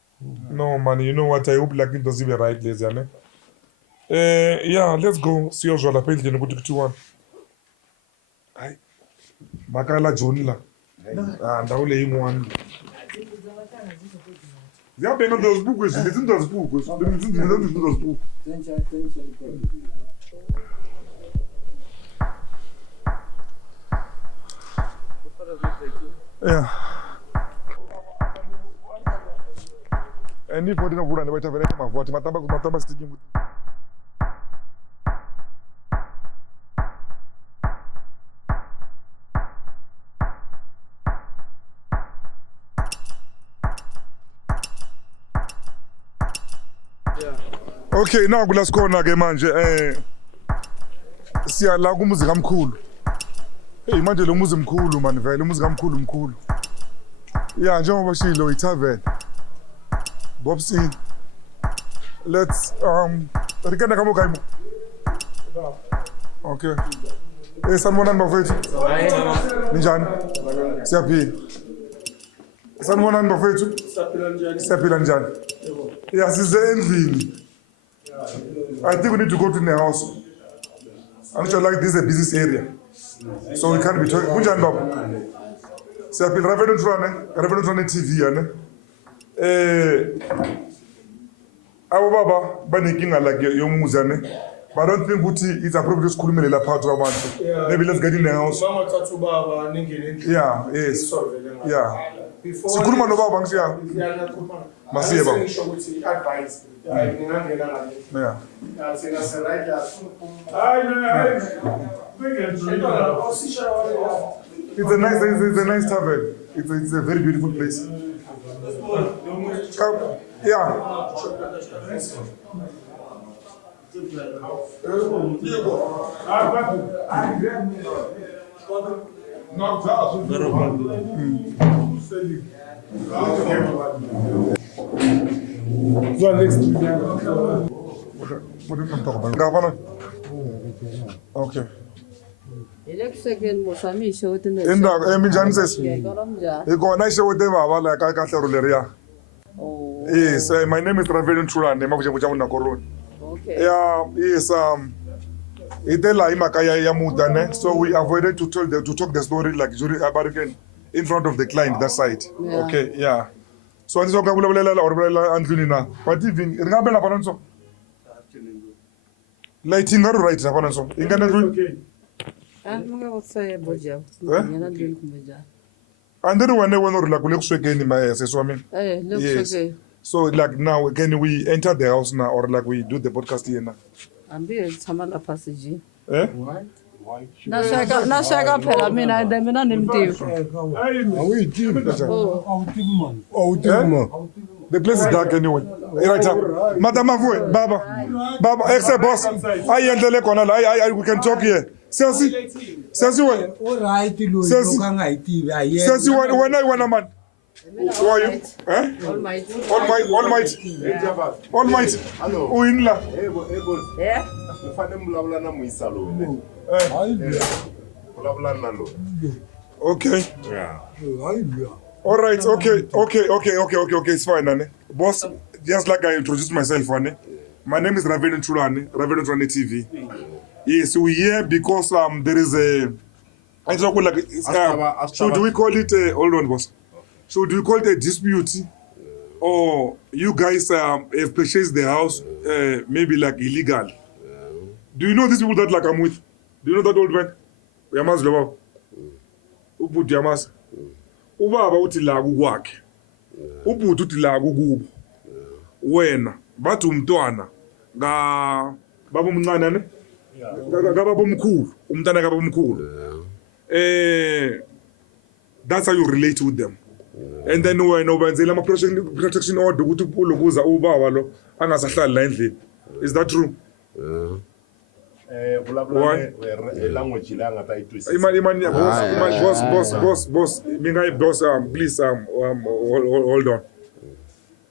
No man, you know what, I hope like into zibe right lezi yane. Yeah, let's go. Siyozwa lapha endlini ukuthi kuthiwani. Hayi. Makala John la. Ndawo le yingwani. Ziyabhenga ndozibukwe zithi ndozibukwe. Ndozibukwe. Yeah. Anybody no vura nebaita vereke mavoti matamba sticking with. Okay, now kula sikhona ke manje siya la kumuzi kamkhulu. Hey manje lo muzi mkhulu man vele umuzi kamkhulu. Yeah, njengoba shilo itavern. Bobsi. Let's rikenda kamo kaimo. Okay. Sanibonani bafethu. Ninjani? Siyaphila. Sanibonani bafethu. Siyaphila njani? Yeah, size endlini. I think we need to go to the house. I'm sure like this is a business area. So we can't be talking. Kunjani baba? Siyaphila Reverend Trane TV yana. Abo baba banenkinga like yomuzi yana. But I don't think ukuthi it's appropriate to sikhulumele lapha kwabantu. Maybe let's get in the house. Yeah, yes. Yeah. Sikhuluma no baba ngisiya. Masiye baba. Yeah. It's a nice tavern. It's a very beautiful place. Yeah. Okay. Minjani sesi? Ikona ishote baba la kahle ruleria. Yes, my name is Reverend Trulane, mavuja una korona. Okay. Yeah, yes, itela imakaya ya mudane, so we avoided to talk the story like about again in front of the client that side. Yeah. Okay, yeah. So I just want to andlini na. But even ngabe la bananso. Lighting are right na bananso. Ingana ndlini. Munga wotsa boja. Ngena ndlini kumeja. And then when like kuswekeni my seswami. Yes. So like now can we enter the house now or like we do the podcast here now? Ambi tshama la passage. What? Nashaka phela mina nimtifu. The place is dark anyway. Right, Madam Avue, Baba, ex-boss. We can talk here. Sensi when? Alright, Sensi when I want a man. Who are you? Almighty. Uinla. Yeah. Okay. Yeah. All right. Okay. It's fine, Nane. Boss, just like I introduced myself, Nane. My name is Reverend Trane TV. Yes, we're here because there is a. I talk like. Should we call it? Hold on, boss. So do you call it a dispute? Or you guys have purchased the house maybe like illegal? Do you know these people that like I'm with? Do you know that old man? Uyamazi lo baba. Ubhuti uyamazi. Ubaba uthi la kukwakhe. Ubhuti uthi la kukubo. Wena bathi umntwana ka baba omncane ne? Ka baba omkhulu, umntana ka baba omkhulu. That's how you relate with them. And then wena ubenzela ama protection order ukuthi ulokuza ubaba lo angasahlali la endlini. Is that true? Language la ngata itwisa. Imani boss mingayi boss please hold on.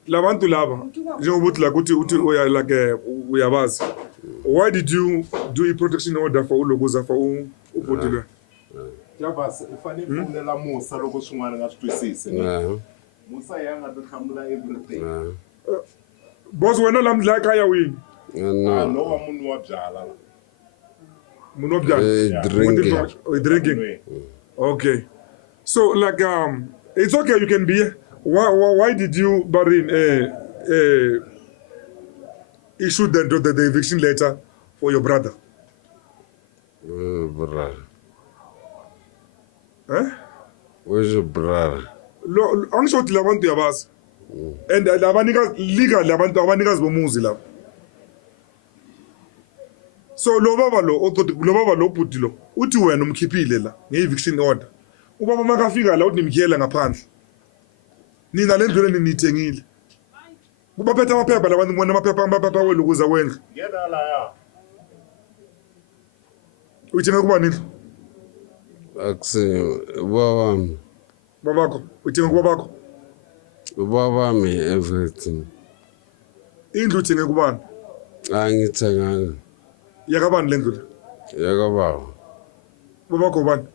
Labantu laba njengokuthi la ukuthi uya like uyabazi. Why did you do a protection order for ulokuza for ubhuti lo? Javas ifane funela Musa loko swin'wana nga switwisisi. Musa yanga to hlamula everything. Boss wena la kaya wini? No wa munhu wa byala. Drinking. Okay. So like it's okay you can be here. Why did you Barin issue the eviction letter for your brother? Brother. Eh? Where's your brother? Angisho labantu yabazi. And labanika legal labantu abanikazi bomuzi la. So lo baba lo ubhuti lo uthi wena umkhiphile la nge-eviction order. Ubaba makafika la uthi nimkhiyela ngaphandle. Nina le ndlu ninithengile. Kubaphethe amaphepha labantu ngibona amaphepha wenu ukuza wendlu. Ngena la ya. Uthenga kuba nini? Akusini ubaba Babakho, uthenga kubabakho. wami everything. Indlu uthenga kubani? Angithenganga. Yakabani le ndlu? Yakababa. Babakho bani?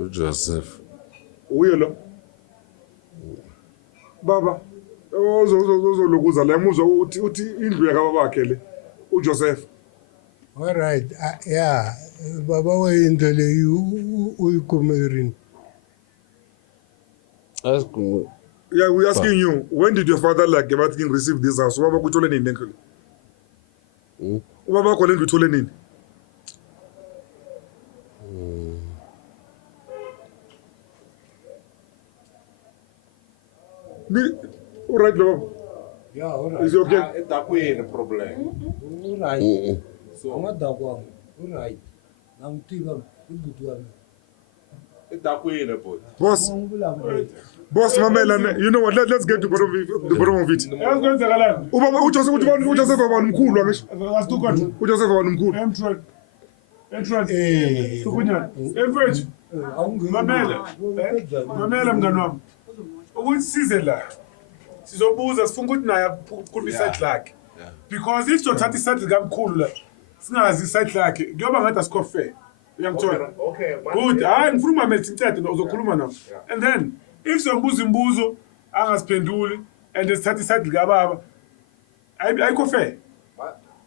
uJoseph. Uye lo. Baba, ozolokuza la emuzwa uthi indlu yakababakhe le. uJoseph. All right. Yeah. Baba wayinto le uyikumerini. Ask me. Yeah, we're asking you, when did your father like Gebatkin receive this house? Ubaba kuthole nini lenkulu? Ubaba wakho lendlu uthole nini? All right, lo. Yeah, all right. Is it okay? Etakwini problem. All right. So angadakwa. All right. Namtiba ubhuti wami. Etakwini but. Boss, Mamela, you know what? Let's get to the bottom of it. Ubaba uJoseph abantu mkhulu angisho. uJoseph abantu mkhulu. Entrance. Sukunyana. Emfethu. Mamela mngani wami. Ukuthi size la. Sizobuza sifuna ukuthi naye akhuluma iside lakhe. Because if sothatha iside likamkhulu la, singazi iside lakhe, kuyoba ngathi asikho fair. Uyangithola? Okay. Good. Hayi ngifuna uMamela Ncede uzokhuluma nawe. And then if sombuza imbuzo angasiphenduli and sithatha iside likababa, ayikho fair.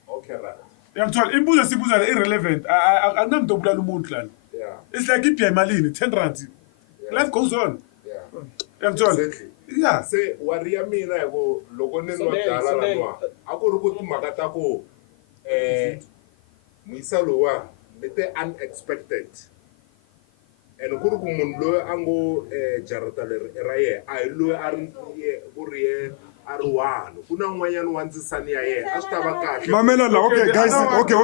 Okay, right. Uyangithola? Imbuzo sibuza la irrelevant. Akunamntu obulala umuntu lana. Yeah. It's like iphi emalini 10 rand. Life goes on. Yeah. Uyangithola? Exactly. Yeah. Se wariya mina yako loko nini wadala lanwa. Akuri ukuthi makata ko Musa lowa lete unexpected. And kuri ku munhu loyi a ngo jarata leri era ye a hi loyi a ri ku ri one ku na n'wanyana wa ndzisani ya yena a swi ta va kahle. Mamela la, okay guys, okay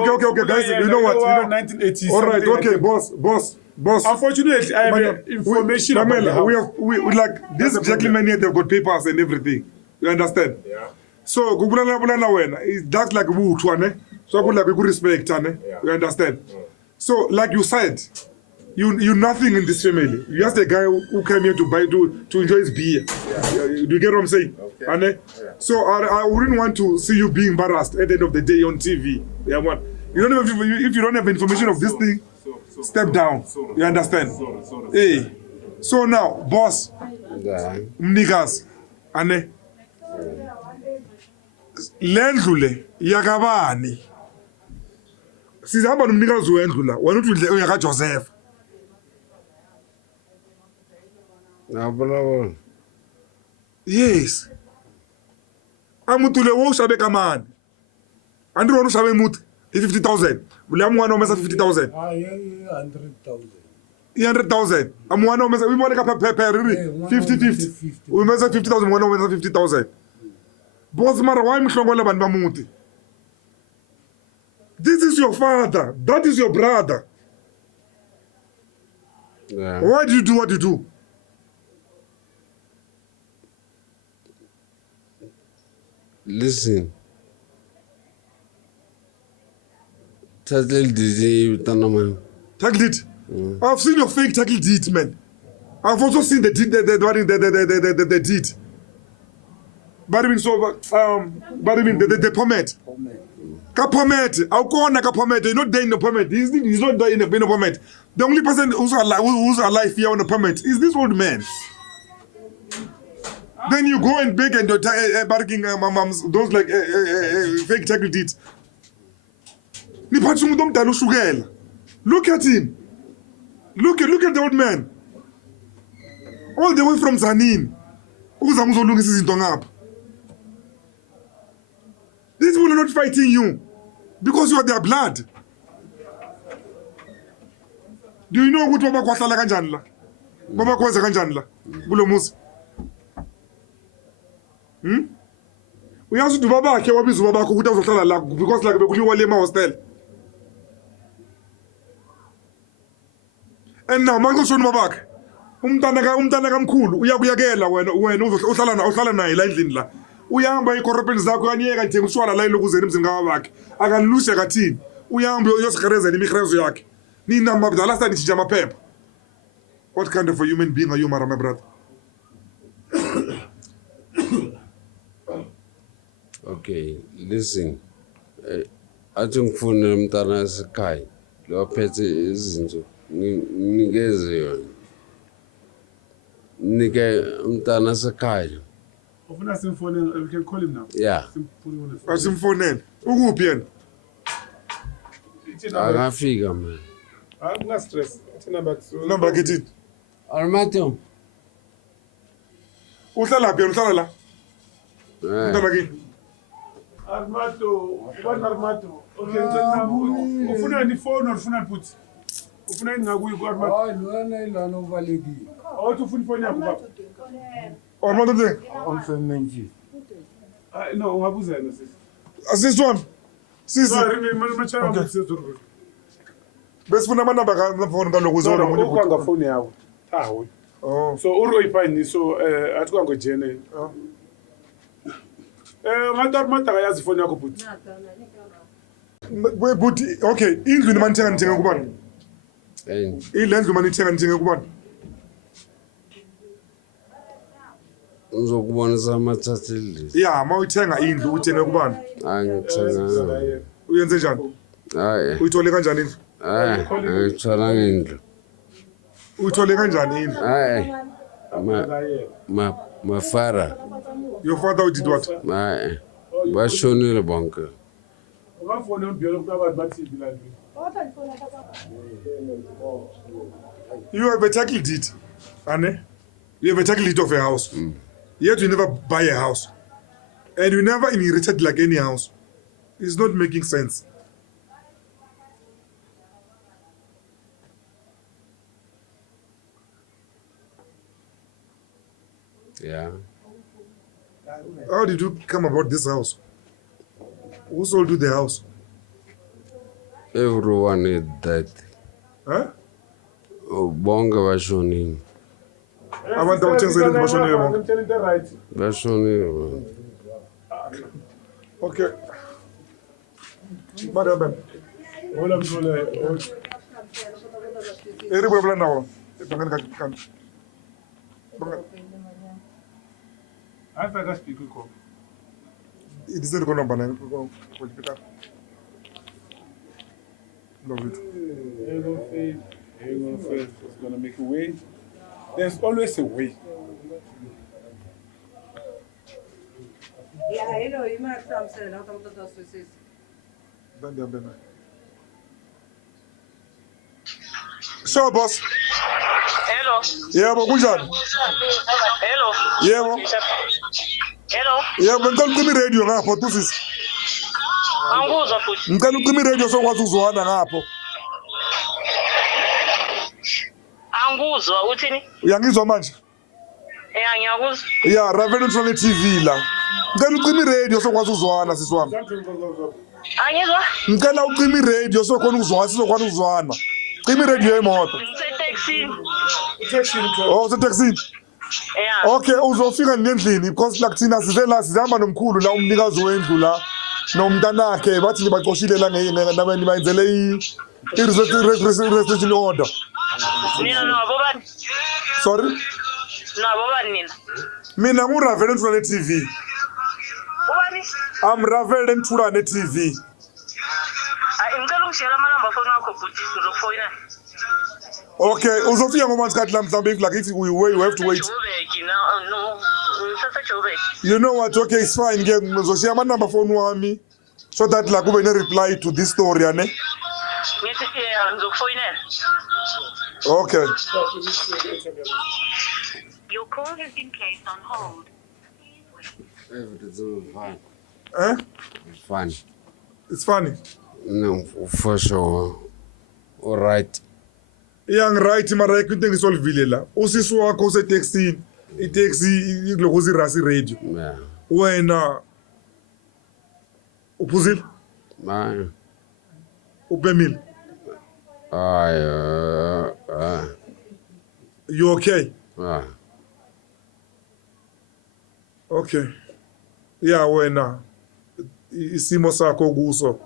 guys, you know what? You know 1980s. All right, okay, boss. Unfortunately, I have information about the house. We like this gentleman here, they've got papers and everything. You understand? Yeah. So kubulana wena, that's like wuthu ne. So like we respect ne. You understand? So like you said, you nothing in this family. You're just a guy who came here to enjoy his beer. Yeah. Do you get what I'm saying? Okay. Yeah. So I wouldn't want to see you being embarrassed at the end of the day on TV. Yeah, man. You don't have, if you don't have information of this thing, step down. You understand? Hey. So now, boss, mnikazi, ane. Lendlule yakabani. Sizahamba nomnikazi wendlu la. Wena uthi uyaka Joseph. Nabula. Yes. Amutule wo shabe kamani. Andri wonu shabe muti. 50,000. Bula mwana omesa 50,000. Ah, yeah, 100,000. 100,000. Amwana omesa we mwana ka riri 50-50. We mesa 50,000 mwana omesa 50,000. Boss mara why mhlongola bantu bamuti? This is your father. That is your brother. Yeah. Why do you do what you do? Listen. Title DJ Tanama. Tackle it. I've seen your fake tackle deed, man. I've also seen the deed, the deed. But I mean, the pomade. Ka pomade. Aukona ka pomade. You're not there in the pomade. He's not there in the pomade. The only person who's alive here on the pomade is this old man. Then you go and beg and you're barking those like fake tackle deeds. Look at him. Look at the old man. All the way from Zanin. These people are not fighting you because you are their blood. Do you know what Baba Kwasala Kanjanla? Baba Kwasa Kanjanla? Bulomus. We also do Baba Kewabi's Baba Kuta because like the Walema hostel. And now mango shoni babakhe umntana kamkhulu uyakuyakela wena uhlala naye la endlini la uyahamba ikorobheni zakho yaniyeka nje uswala la lokuzeni emzini kabakhe akaniluse kathini uyahamba uyosikrezela imikrezo yakhe nina mabudala sani nje amaphepha. What kind of a human being are you, my brother? Okay, listen. Athi ngifune umntana esekhaya lo phethe izinto nikeze yona. Nike umntana esekhaya. Ufuna simfonele, we can call him now. Yeah. Asimfonele. Ukuphi yena? Akafika man. Akuna stress. Number kithi. Armato. Uhlala phi? Uhlala la? Number kithi. Armato, what Armato? Okay, ufuna ni phone or ufuna put? Ufuna ngakuyi ku Armato? Hayi lona ilana uvalekile. Awuthi ufuna phone yakho baba? Armato nje? Onfemenji. No, ungabuza yena sisi. Assist one. Sisi. Sorry, machara msizuru. Besifuna amanamba kamfoni kaloku uzona umuntu ukwanga phone yawo. Hawo. Oh. So uroyipani so athi kwango jene. Ngatarmata kayazi phone yakho but. But okay, indlu ni manithenga nithenga kubani? Ilendlu manithenga nithenga kubani? Uzokubonisa amathatheli. Yeah, mawuyithenga indlu uyithenga kubani? Angithenga. Uyenze njani? Hayi. Uyithole kanjani indlu? Ngithola ngendlu. Uyithole kanjani indlu? Hayi. My father. Your father did what? Hayi. Bashonile bonke. Ungafone umbiyelo kunabantu bathi bilani. You have a title deed, Anne. You have a title deed of a house. Yet you never buy a house. And you never inherited like any house. It's not making sense. Yeah. How did you come about this house? Who sold you the house? Everyone is dead. Huh? Bonke bashonile. Abantu awuthengisele bashonile bonke. Bashonile. Okay. Madam. Hola mthole. Eri bwebla nawo. Bangani kan. After that speak ko. It is the number nine. Love it. Hang on faith. It's gonna make a way. There's always a way. Yeah, you know, you might come say, "How come that was this?" So, boss. Hello. Yebo kunjani? Hello. Yebo. Hello. Yebo ngicela ucima iradio ngapho tusisi. Angikuzwa futhi. Ngicela ucima iradio sokwazi ukuzwana ngapho. Angikuzwa uthini? Uyangizwa manje? Ngiyakuzwa. Yeah, Raven Ntshwane TV la. Ngicela ucima iradio sokwazi ukuzwana sisi wami. Angizwa? Ngicela ucima iradio sokhona ukuzwana sizokwazi ukuzwana. Cima iradio yemoto. Ngisetaxini. Oh, usetaxini? Yeah. Okay, uzofika ngendlini because like thina sizela sizihamba nomkhulu la umnikazi wendlu la nomntanakhe bathi ngibaxoshile la nami bayenzele i-restriction order. Nina nabo bani? Sorry? Nabo bani nina? Mina nguRaven Ntshwane TV. Ubani? I'm Raven Ntshwane TV. Ngicela ungishela amanamba phone wakho futhi ngizofona. Okay, uzofika ngoma sikhathi la mhlambe if like if you have to wait. No. You know what? Okay, it's fine. Ngizoshiya amanamba phone wami so that like kube ne reply to this story ane. Ngithi ngizokufonela. Okay. Your call has been placed on hold. It's fine. Eh? It's fine. It's funny. No, for sure. All right. Yang right mara into ngisolvile la. Usisi wakho usetaxini. I-taxi ilokuzi rasi radio. Yeah. Wena uphuzile? Man. Ubemile? You okay? Okay. Yeah, wena isimo sakho kuso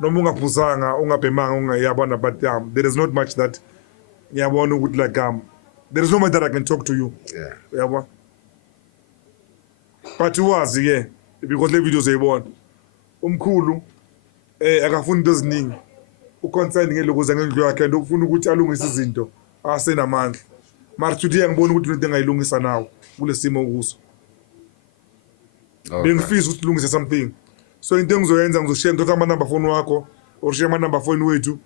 noma ungaphuzanga ungabhemanga ungayabona but there is not much that ngiyabona ukuthi like there is no much that I can talk to you. Yeah. Yabona. But wazi ke because le videos ayibona umkhulu akafuni into eziningi uconcern ngelokuza ngendlu yakhe and ufuna ukuthi alungise izinto asenamandla. Mara today ngibona ukuthi into engayilungisa nawo kulesimo kuso. Bengifisa ukuthi ulungise something. So into engizoyenza ngizoshiya ngithatha ama-number phone wakho or share ama-number phone wethu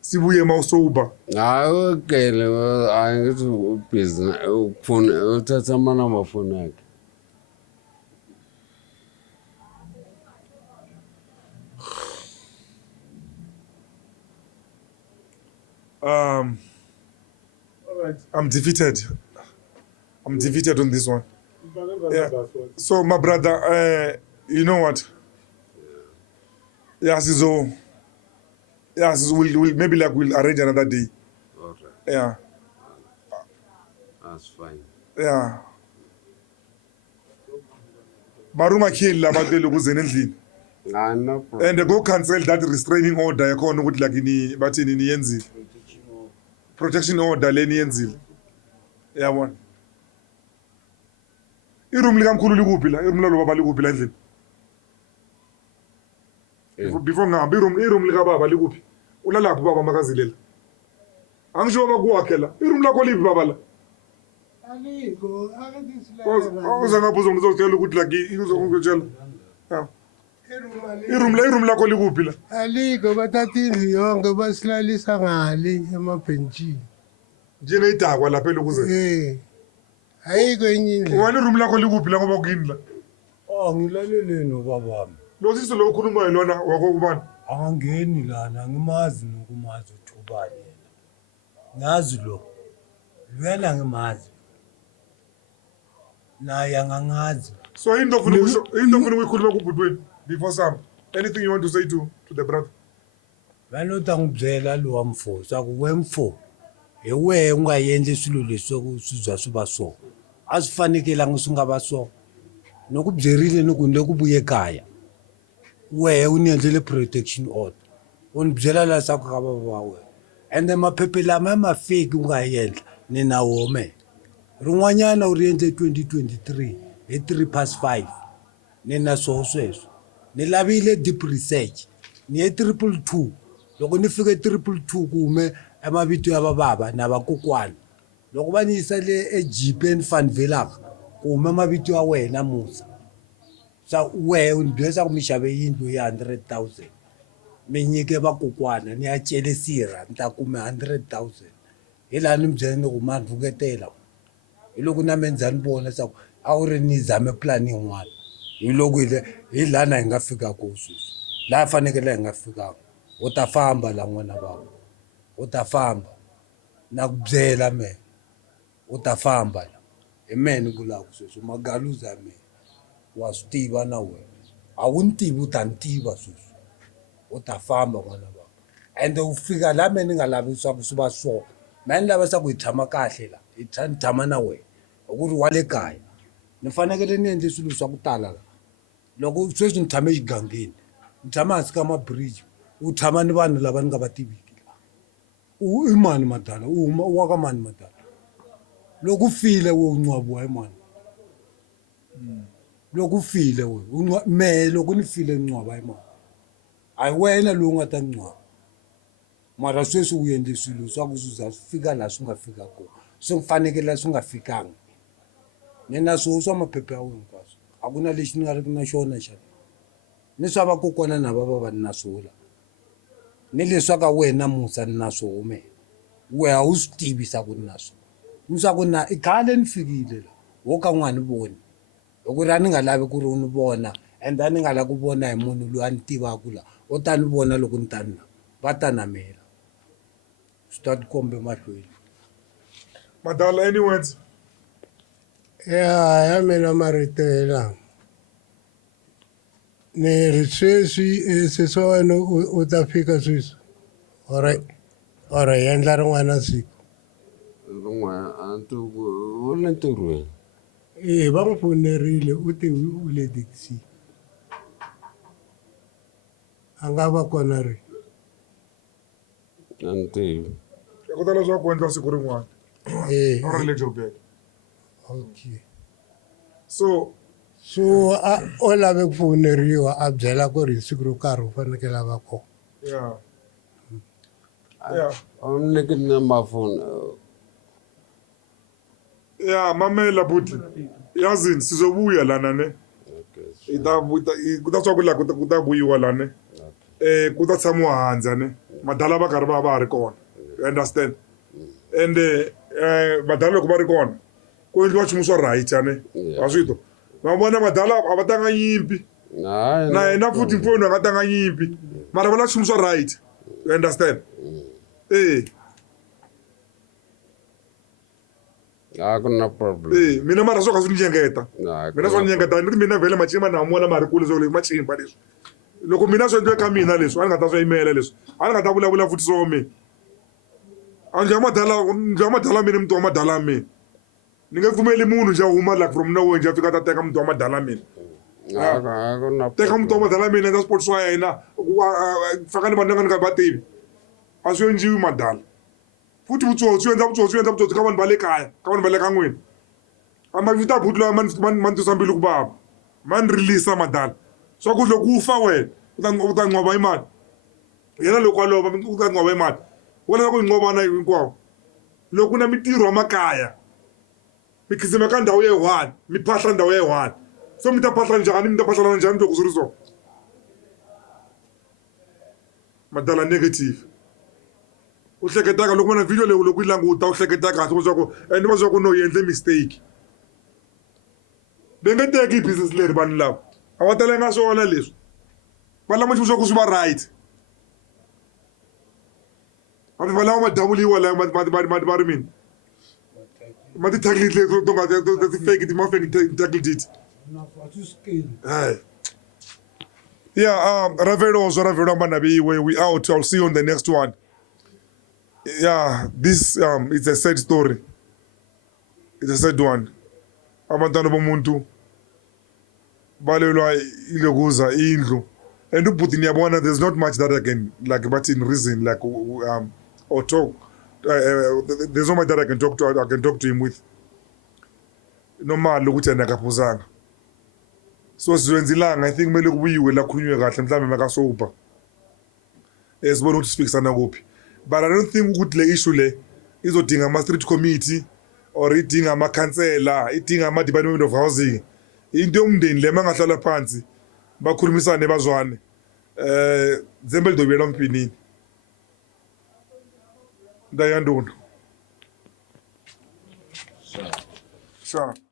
sibuye mawusoba. Okay, angithi ubhizi ukufuna uthatha ama-number phone yakhe. I'm defeated. I'm defeated on this one. Yeah. So my brother, you know what? Yes, we'll maybe like we'll arrange another day. Okay. Yeah. That's fine. Yeah. Baruma kill about the lokuzen endlini. No problem. And go cancel that restraining order yakhona ukuthi like ini bathini niyenzile. Protection order leni yenzile. Yabona. Iroom likamkhulu likuphi la? Iroom lalo baba likuphi la endlini? Before ngihamba iroom lika baba likuphi? Ulalaphi baba makazilela? Angisho bakwakhe la. Iroom lakho lipi baba la? Aliko, Awuza ngaphuza ngizokutshela ukuthi la ngizokutshela. Yeah. Iroom lakho likuphi la? Aliko bathatha indlu yonke basilalisa ngale emabhentshini. Njengeyidakwa lapha elokuze. Ayikho enye indlu. Wena iroom lakho likuphi la ngoba kuyini la? Oh ngilalele no babami. Lo sisi lo ukhuluma yilona wakho kubani? Angangeni lana ngimazi nokumazi uthubani yena. Ngazi lo. Lwena ngimazi. Naye angangazi. So into ufuna ukuyikhuluma kubudweni before some. Anything you want to say to the brother? Wena utangibyela lo wamfosa kuwemfo. Ewe ungayenzi swilo leswo sizwa suba so. Asifanekela ngusungaba so. Nokubyerile nokunde kubuye kaya. We unendlele protection order. Unbyela la sakho ka baba wawe. And then maphephe lama mafiki ungayendla nina wome. Rin'wanyana uriyenze 2023 hi 3+5. Nina sweswo. Ni lavile deep research. Ni 222. Loko ni fike 222 kume amavito ya baba na vakokwana. Loko va ni yisa le eJipen Van Villa kume mavito ya wena Musa. Sa we unibesa ku mixave yindlu ya 100,000. Mi nyike vakokwana ni ya celesira nta kume 100,000. hi laha ni byele ni ku mani rhuketela hi loko na me ndza ni vona leswaku a wu ri ni zame pulani yin'wana hi loko hi lana hi nga fika ko sweswi laha fanekele hi nga fikaka u ta famba la n'wana vava u ta famba na ku byela me u ta famba la hi mehe ni vulaka sweswi Magaluza ya mehe wa swi tiva na wena a wu ni tivi u ta ni tiva sweswi u ta famba n'wana vava ende u fika laha me ni nga lavi swa ku swi va so me ni lava swa ku hi tshama kahle la hi tshama na wena hi ku ri wa le kaya ni fanekele ni endle swilo swa ku tala la loko sweswi ni tshame exigangeni ni tshama hansi ka mabridge u tshama ni vanhu lava ni nga va tiviki la i mani Madala u huma wa ka mani Madala loko u file we u nwaviwa hi mani loko u file we mehe loko ni file ni nwa hi mani a hi wena lowu nga ta ni nwava mara sweswi u endle swilo swa ku swi za swi fika laha swi nga fika kona swi fanekele swi nga fikanga ni na swo swa maphepha ya wena hinkwaswo a ku na lexi ni nga riki na xona xana ni swa vakokwana na vava va ni na swola ni leswaka wena Musa ni na swoho mehe we a wu swi tivisa ku ni na swona ni swa ku na i khale ni fikile la wo ka n'wa ni voni hi ku ri a ni nga lavi ku ri u ni vona and a ni nga lavi ku vona hi munhu loyi a ni tivaka la u ta ni vona loko ni ta ni na va ta na mela swi ta tikombe mahlweni Madala, any words? ya mina marito yelanga ni ri sweswi seswa wena u ta fika sweswi or hi endla rin'wana siku u le ntirhweni va n'wi pfunerile u te u le thekisini a nga va kona ri a ni tivi Ku ta leswaku ku endla siku rin'wana a ri le Joburg. okay So o lave ku pfuneriwa a byela ku ri hi siku ro karhi u fanekele a va kona yeah. a ni nyiki na mafoni Yeah, mamela buti. Yazini sizobuya lana ne. Kuta swa ku la kuta buyiwa lana ne. Kuta tshamiwa handza ne. Madala va karhi va ri kona. You understand? And madala loko va ri kona ku endliwa xiyimo swa right ne. Wa swi twa. Ma vona madala a va tanga nyimpi. Na yena futhi mfumo a nga tanga nyimpi. Mara va la xiyimo swa right. You understand? ku na problem mina mara swo ka swi ni nyengeta mina swo nyengeta ni mina vhele machima na mona mari kule swo machimba leswi loko mina swo endle ka mina leswi a ni nga ta swo yimela leswi a ni nga ta vulavula futhi swo mina a njha madala mina mntu wa madala mina ni nge pfumeli munhu nja huma like from nowhere nja fika ta teka mntu wa madala mina teka mntu wa madala mina enda sports wa yena faka ni vanhu nga ni nga va tivi a swi endliwi madala futhi vutsotsi endla vutsotsi ka vanhu va le kaya ka vanhu va le ka n'wina a mavita buti lawa man tisa mbilu ku baba man release madala swa ku loko u fa wena u ta nqova hi mali yena loko a lova u ta nqova hi mali wena ku nqova na hinkwawo loko na mitirho makaya mi khizima ka ndhawu ya one mi phahla ndhawu ya one so mi ta phahla njhani mi ta phahla njhani loko swi ri so madala negative u hleketaka loko vona video leyi loko yi languta u hleketa kahle leswaku ni va swa ku no yi endle mistake va nge teki business leri vanhu lava a va talenga swona leswi va lama xilo swa ku swi va right a va lava madamuliwa laya va ri mina ma ti-taglit leti to nga ti-fake ti-fake taglit yeah Ravelo Manabi, we out. I'll see you on the next one. Yeah, this it's a sad story. It's a sad one. Abantwana bomuntu balelwa ilokuza indlu. And Putin yabona, there's not much that I can like, but in reason like or talk. There's no much that I can talk to him with. Normal ukuthi andakaphuzanga. So sizwenzilanga I think mele kubuyiwe la khulunywe kahle mhlambe makasopa. Esibona ukuthi sifikisana kuphi. But I don't think ukuthi le issue le izodinga ama street committee or idinga ama councillor, idinga ama department of housing. Into yomndeni le mangahlala phansi bakhulumisane bazwane. Dzembe lidobela mpinini. Ndayanduna. sharp.